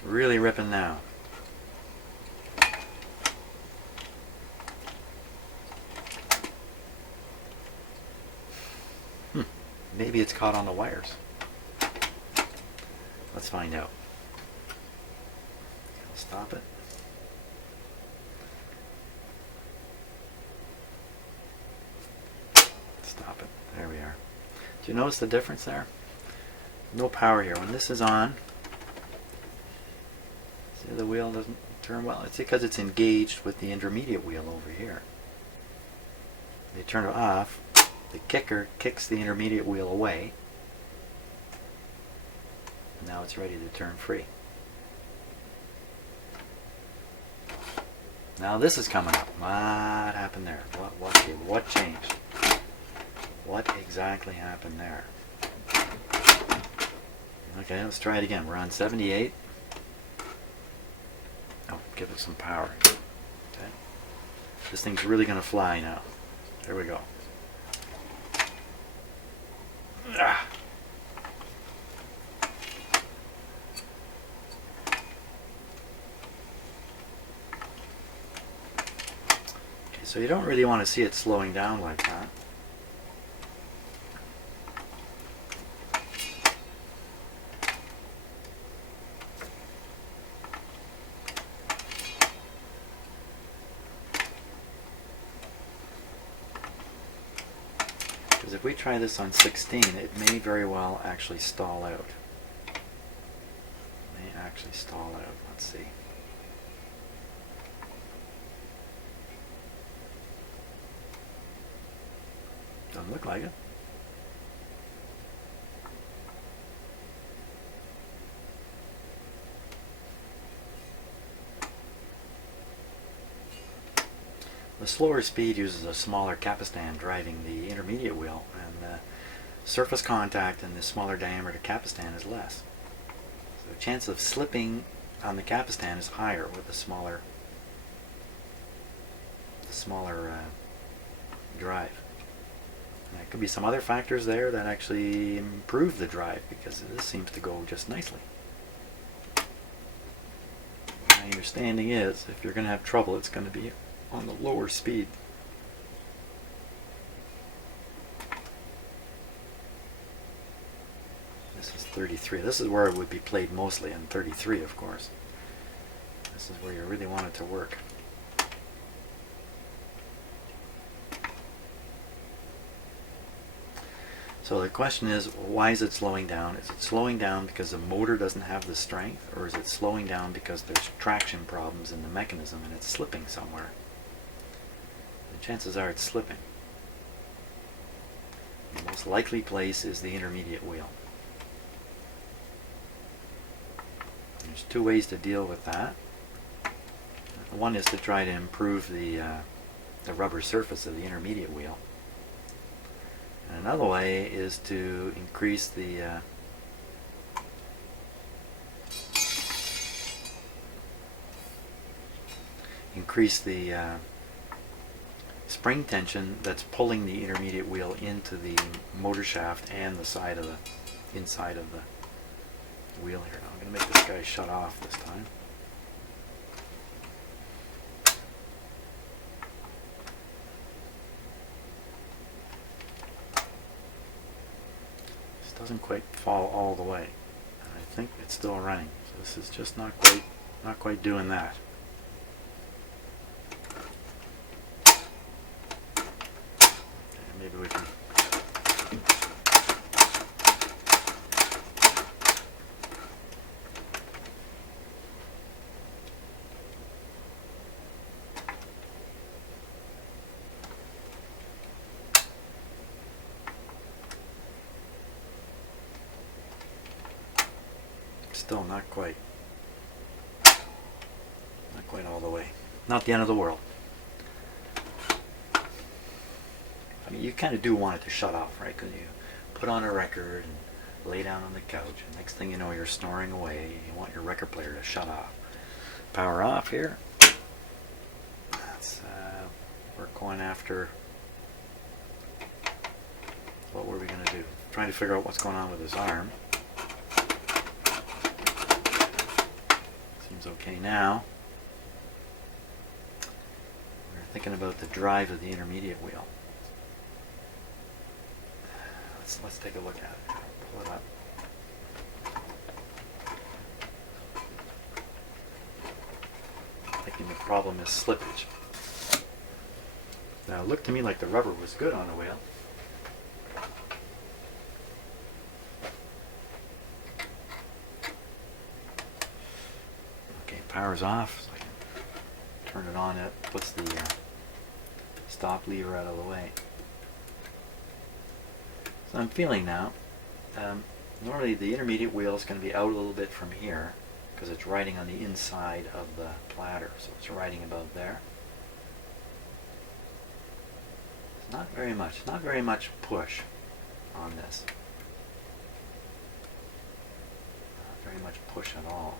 Really ripping now. Maybe it's caught on the wires. Let's find out. I'll stop it. Stop it. There we are. Do you notice the difference there? No power here. When this is on, see the wheel doesn't turn well. It's because it's engaged with the intermediate wheel over here. You turn it off, the kicker kicks the intermediate wheel away. Now it's ready to turn free. Now this is coming up. What happened there? What changed? What exactly happened there? Okay, let's try it again. We're on 78. Oh, give it some power. Okay. This thing's really going to fly now. There we go. Ah. Okay, so you don't really want to see it slowing down like that. If we try this on 16, it may very well actually stall out. It may actually stall out. Let's see. Doesn't look like it. The slower speed uses a smaller capstan driving the intermediate wheel, and the surface contact in the smaller diameter capstan is less. So the chance of slipping on the capstan is higher with the smaller drive. And there could be some other factors there that actually improve the drive, because this seems to go just nicely. My understanding is if you're going to have trouble, it's going to be on the lower speed. This is 33. This is where it would be played mostly, in 33 of course. This is where you really want it to work. So the question is, why is it slowing down? Is it slowing down because the motor doesn't have the strength, or is it slowing down because there's traction problems in the mechanism and it's slipping somewhere? Chances are it's slipping. The most likely place is the intermediate wheel. There's two ways to deal with that. One is to try to improve the rubber surface of the intermediate wheel. And another way is to increase the spring tension that's pulling the intermediate wheel into the motor shaft and the side of the inside of the wheel here. Now I'm going to make this guy shut off this time. This doesn't quite fall all the way, and I think it's still running. So this is just not quite doing that. Maybe we can still not quite all the way. Not the end of the world. I mean, you kind of do want it to shut off, right? Because you put on a record and lay down on the couch, and next thing you know, you're snoring away. You want your record player to shut off. Power off here. That's we're going after. What were we going to do? Trying to figure out what's going on with his arm. Seems okay now. We're thinking about the drive of the intermediate wheel. Let's take a look at it. Pull it up. Thinking the problem is slippage. Now it looked to me like the rubber was good on the wheel. Okay, power's off. So I can turn it on. It puts the stop lever out of the way. So I'm feeling now, normally the intermediate wheel is going to be out a little bit from here because it's riding on the inside of the platter, so it's riding about there. It's not very much push on this. Not very much push at all.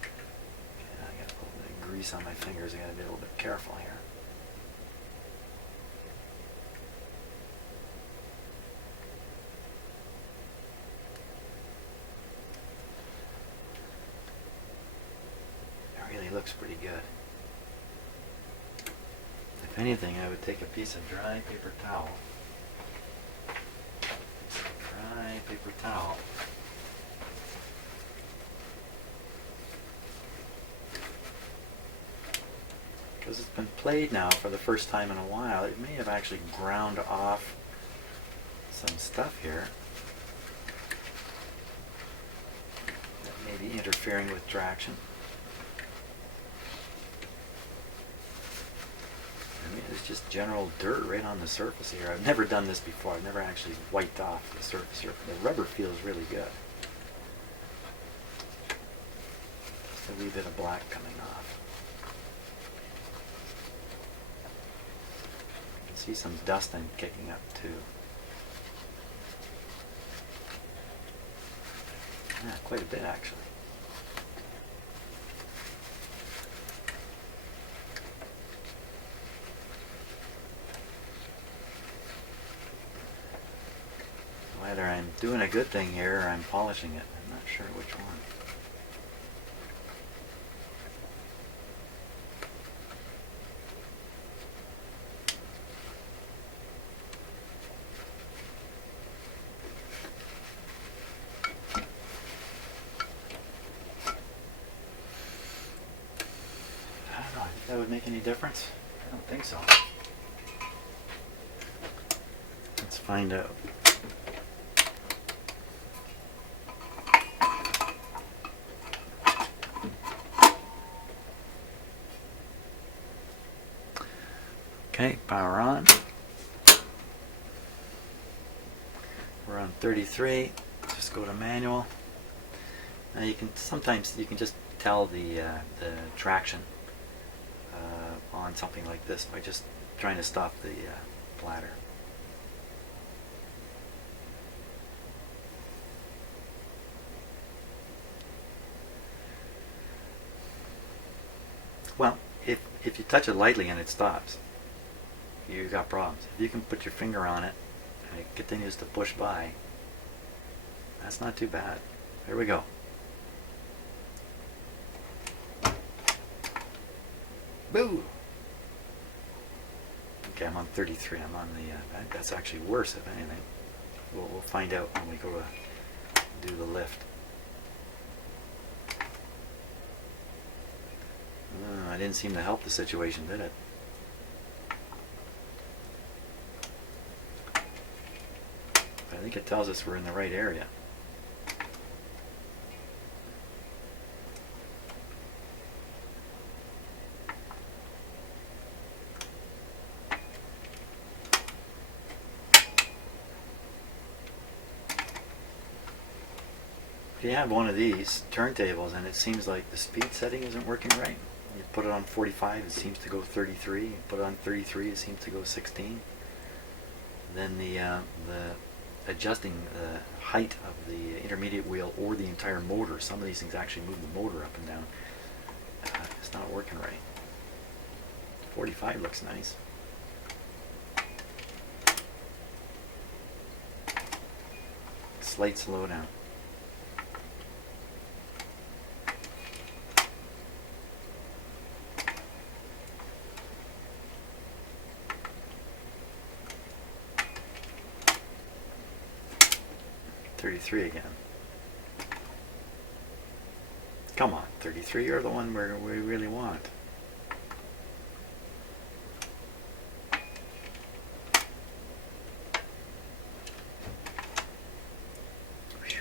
Okay, I got a little bit of grease on my fingers. I got to be a little bit careful here. Looks pretty good. If anything, I would take a piece of dry paper towel. Because it's been played now for the first time in a while, it may have actually ground off some stuff here that may be interfering with traction. There's just general dirt right on the surface here. I've never done this before. I've never actually wiped off the surface here. The rubber feels really good. Just a wee bit of black coming off. You can see some dusting kicking up too. Yeah, quite a bit actually. Either I'm doing a good thing here or I'm polishing it. I'm not sure which one. I don't know. I think that would make any difference? I don't think so. Let's find out. Okay, power on. We're on 33. Just go to manual. Now sometimes you can just tell the traction on on something like this by just trying to stop the bladder. Well, if you touch it lightly and it stops, you got problems. If you can put your finger on it and it continues to push by, that's not too bad. There we go. Boo! Okay, I'm on 33. I'm on the, that's actually worse, if anything. We'll find out when we go to do the lift. I didn't seem to help the situation, did it? I think it tells us we're in the right area. If you have one of these turntables and it seems like the speed setting isn't working right, you put it on 45, it seems to go 33. You put it on 33, it seems to go 16. Then the adjusting the height of the intermediate wheel or the entire motor, some of these things actually move the motor up and down. It's not working right. 45 looks nice. Slight slowdown. Again. Come on, 33, you're the one we really want. Whew.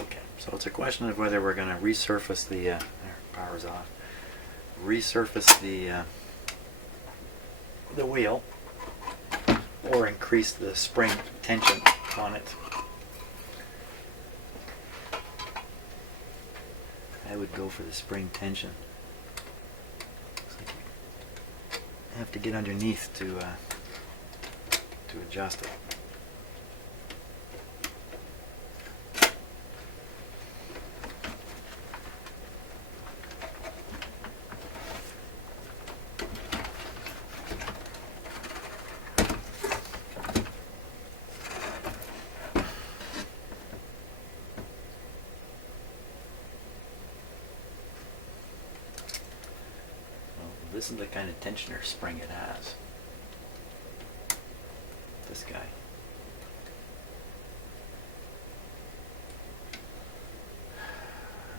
Okay, so it's a question of whether we're going to resurface the there, power's off. Resurface the wheel or increase the spring tension on it. I would go for the spring tension. Looks like you have to get underneath to adjust it. This is the kind of tensioner spring it has. This guy.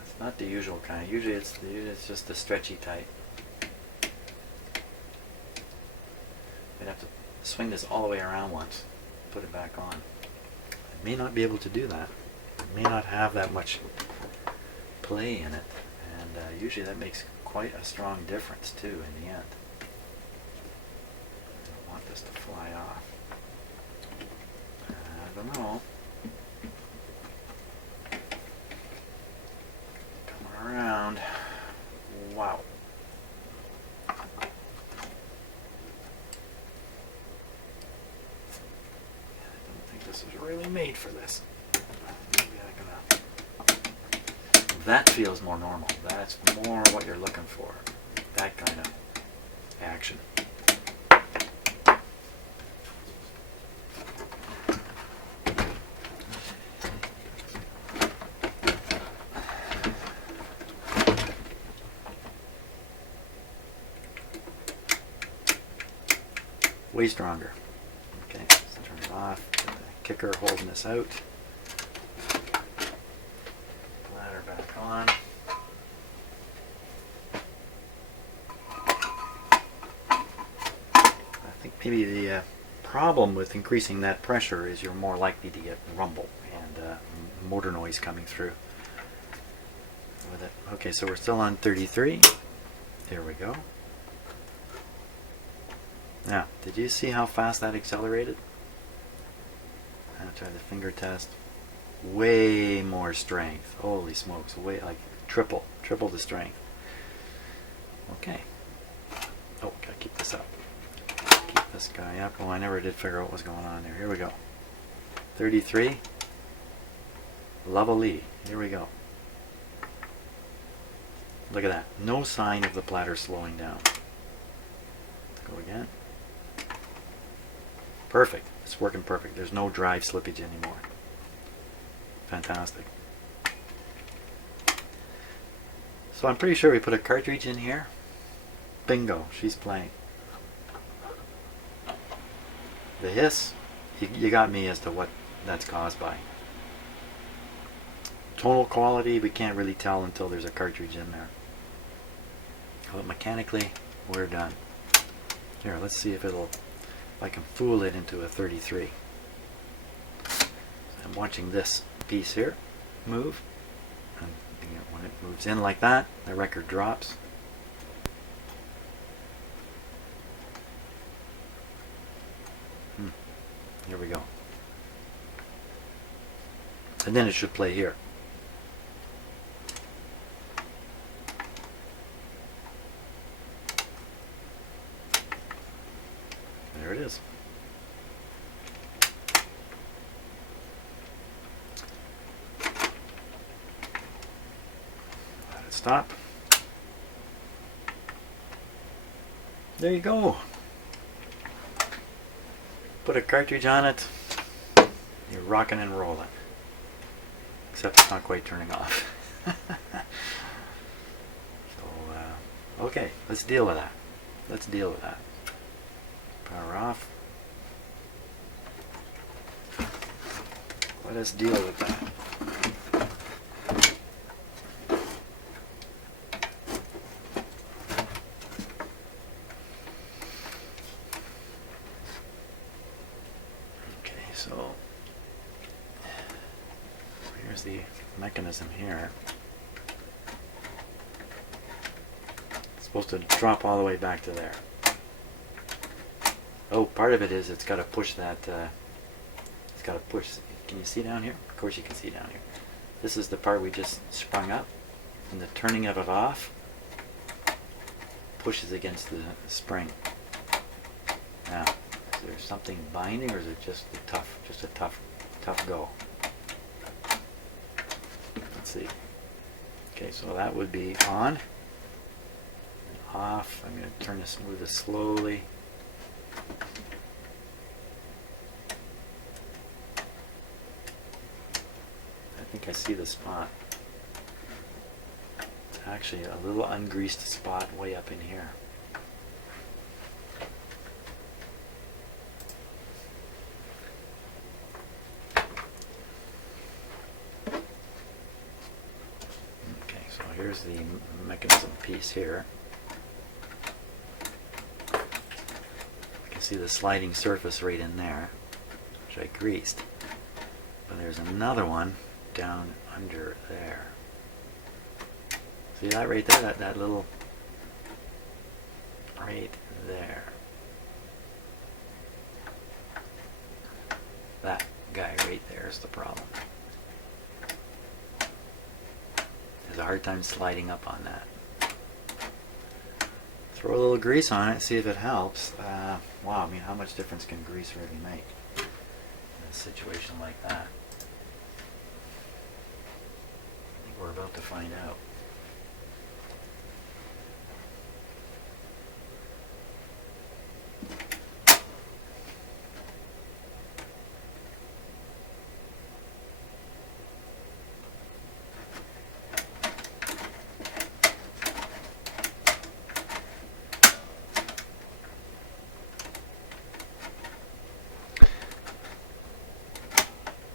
It's not the usual kind. Usually it's just the stretchy type. I'd have to swing this all the way around once, put it back on. I may not be able to do that. I may not have that much play in it, and usually that makes quite a strong difference too in the end. I don't want this to fly off. I don't know. Come around. Wow. I don't think this is really made for this. Maybe I gotta. That feels more normal. That's more what you're looking for. That kind of action. Way stronger. Okay, let's turn it off. Get the kicker holding this out. Bladder back on. I think maybe the problem with increasing that pressure is you're more likely to get rumble and motor noise coming through with it. Okay, so we're still on 33. There we go. Now, did you see how fast that accelerated? I'll try the finger test. way more strength. Holy smokes, way like triple the strength. Okay. Oh, gotta keep this up. Keep this guy up. Oh, I never did figure out what was going on there. Here we go. 33. Lovely. Here we go. Look at that. No sign of the platter slowing down. Let's go again. Perfect. It's working perfect. There's no drive slippage anymore. Fantastic. So I'm pretty sure we put a cartridge in here. Bingo. She's playing. The hiss, you got me as to what that's caused by. Tonal quality, we can't really tell until there's a cartridge in there. But mechanically, we're done. Here, let's see if I can fool it into a 33. I'm watching this piece here move, and when it moves in like that, the record drops. Here we go. And then it should play here. There it is. Let it stop. There you go. Put a cartridge on it. You're rocking and rolling. Except it's not quite turning off. So, okay, let's deal with that. Let's deal with that. Power off. Let us deal with that. Okay, so here's the mechanism here. It's supposed to drop all the way back to there. Oh, part of it is it's got to push that, it's got to push, can you see down here? Of course you can see down here. This is the part we just sprung up, and the turning of it off pushes against the spring. Now, is there something binding, or is it just a tough go? Let's see. Okay, so that would be on, and off. I'm going to turn this, move this slowly. I think I see the spot. It's actually a little ungreased spot way up in here. Okay, so here's the mechanism piece here. I can see the sliding surface right in there, which I greased. But there's another one down under there. See that right there? That little right there. That guy right there is the problem. There's a hard time sliding up on that. Throw a little grease on it, see if it helps. Wow, I mean, how much difference can grease really make in a situation like that? We're about to find out.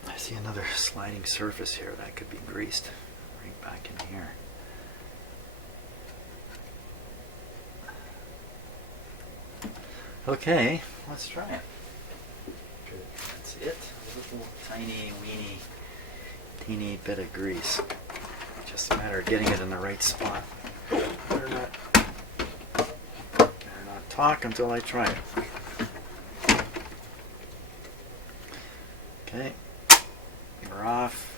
I see another sliding surface here that could be greased. Back in here. Okay, let's try it. Good. That's it. A little tiny, weeny, teeny bit of grease. Just a matter of getting it in the right spot. Better not talk until I try it. Okay, we're off.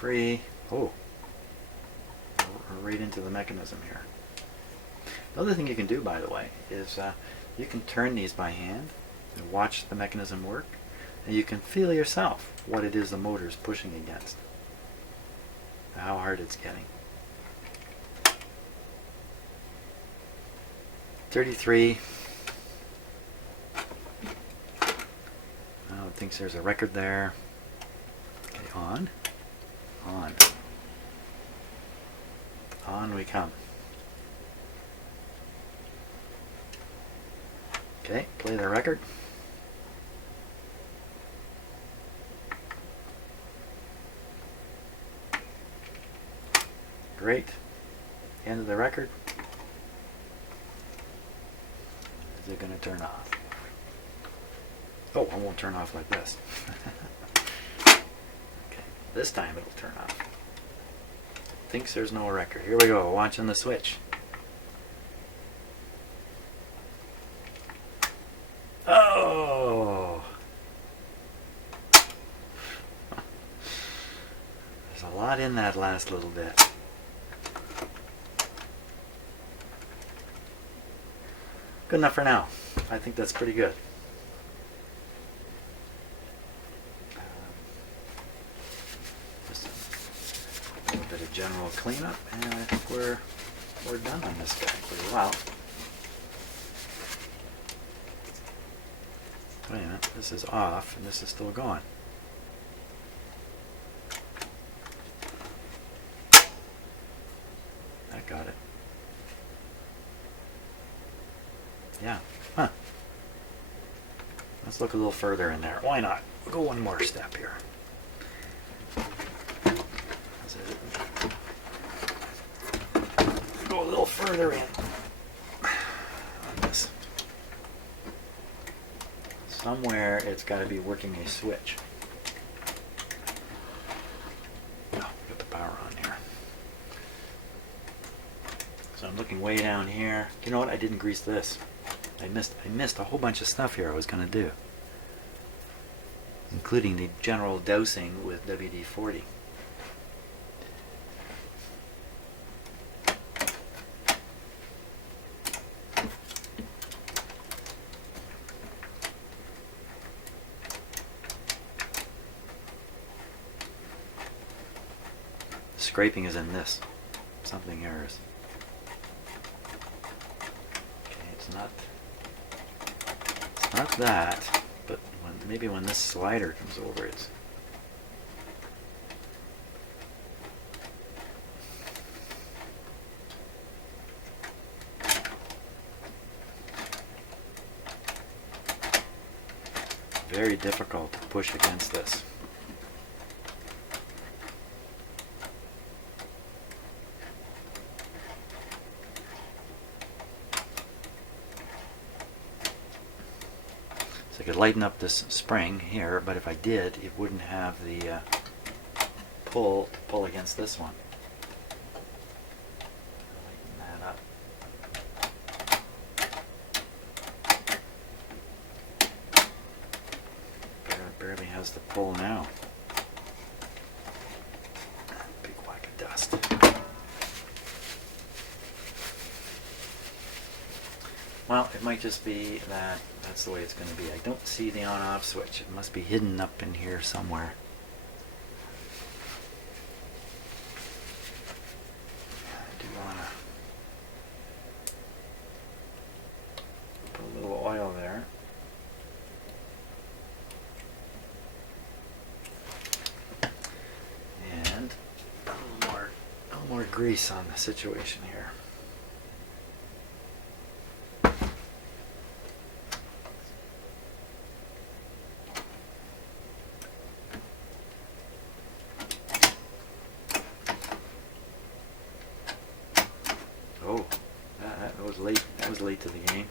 free. Oh, right into the mechanism here. The other thing you can do, by the way, is you can turn these by hand and watch the mechanism work, and you can feel yourself what it is the motor is pushing against, how hard it's getting. 33. Oh, it thinks there's a record there. Okay, on. On we come. Okay, play the record. Great. End of the record. Is it going to turn off? Oh, it won't turn off like this. Okay, this time it'll turn off. Thinks there's no record. Here we go, watching the switch. Oh! There's a lot in that last little bit. Good enough for now. I think that's pretty good. Just a little bit of general cleanup, and I think we're done on this guy pretty well. Wait a minute, this is off and this is still going. That got it. Yeah. Huh. Let's look a little further in there. Why not? We'll go one more step here. Go a little further in on this. Somewhere it's got to be working a switch. Oh, get the power on here. So I'm looking way down here. You know what? I didn't grease this. I missed a whole bunch of stuff here I was going to do, including the general dousing with WD-40. Scraping is in this. Something here is. Okay, it's not that, but maybe when this slider comes over, it's very difficult to push against this. I could lighten up this spring here, but if I did, it wouldn't have the pull to pull against this one. Lighten that up. Barely has the pull now. Big whack of dust. Well, it might just be that that's the way it's going to be. I don't see the on-off switch. It must be hidden up in here somewhere. I do want to put a little oil there. And a little more grease on the situation here. Oh, that was late. That was late to the game.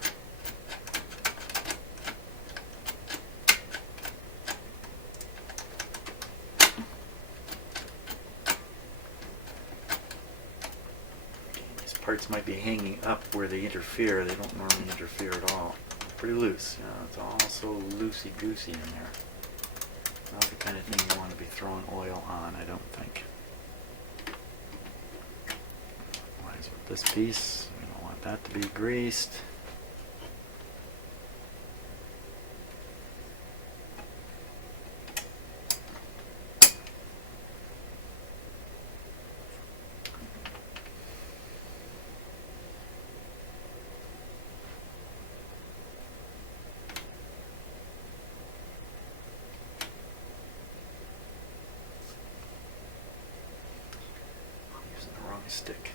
These parts might be hanging up where they interfere. They don't normally interfere at all. Pretty loose. You know, it's all so loosey-goosey in there. Not the kind of thing you want to be throwing oil on, I don't think. this piece, we don't want that to be greased. Stick.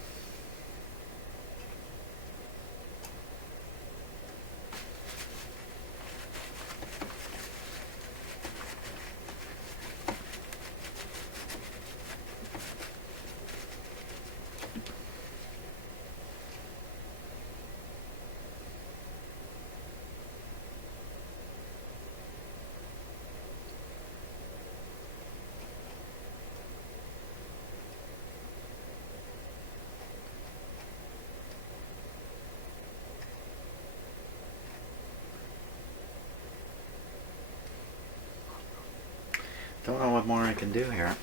Don't know what more I can do here.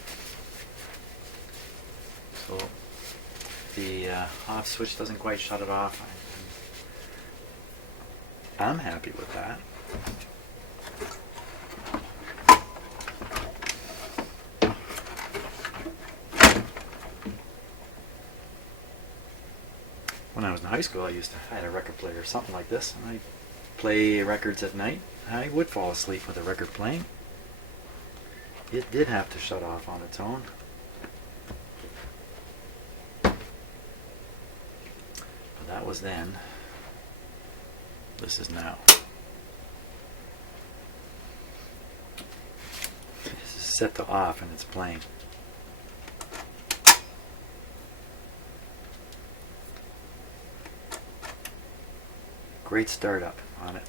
So the off switch doesn't quite shut it off. I'm happy with that. When I was in high school, I had a record player or something like this, and I'd play records at night. I would fall asleep with the record playing. It did have to shut off on its own. But that was then. This is now. This is set to off and it's playing. Great startup on it.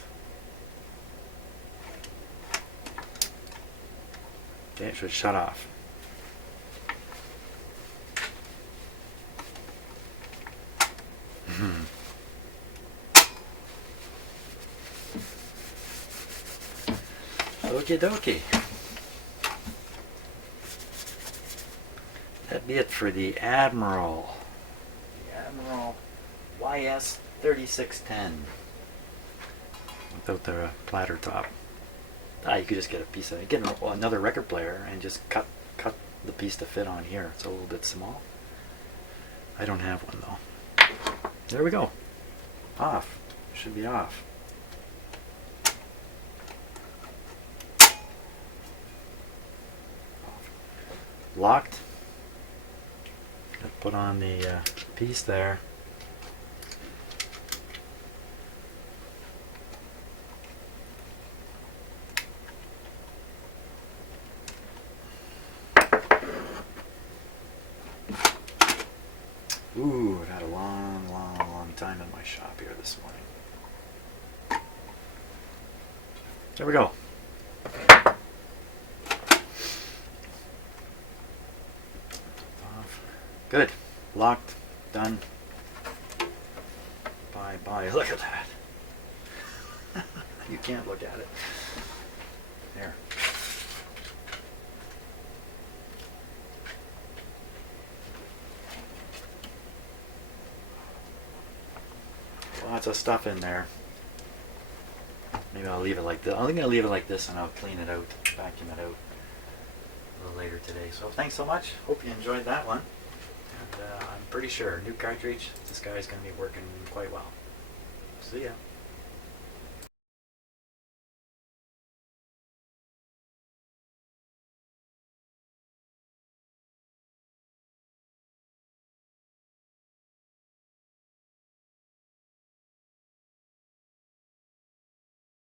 Okay, it should shut off. Okie dokie. That'd be it for the Admiral. The Admiral YS-3610. Without the platter top. You could just get a piece of get another record player and just cut the piece to fit on here. It's a little bit small. I don't have one though. There we go. Off. Should be off. Locked. Put on the piece there. Ooh, I've had a long time in my shop here this morning. There we go. Off. Good. Locked. Done. Bye. Look at that. You can't look at it. There. Lots of stuff in there. Maybe I'll leave it like this. I'm going to leave it like this and I'll clean it out, vacuum it out a little later today. So thanks so much. Hope you enjoyed that one. And I'm pretty sure, new cartridge, this guy's going to be working quite well. See ya.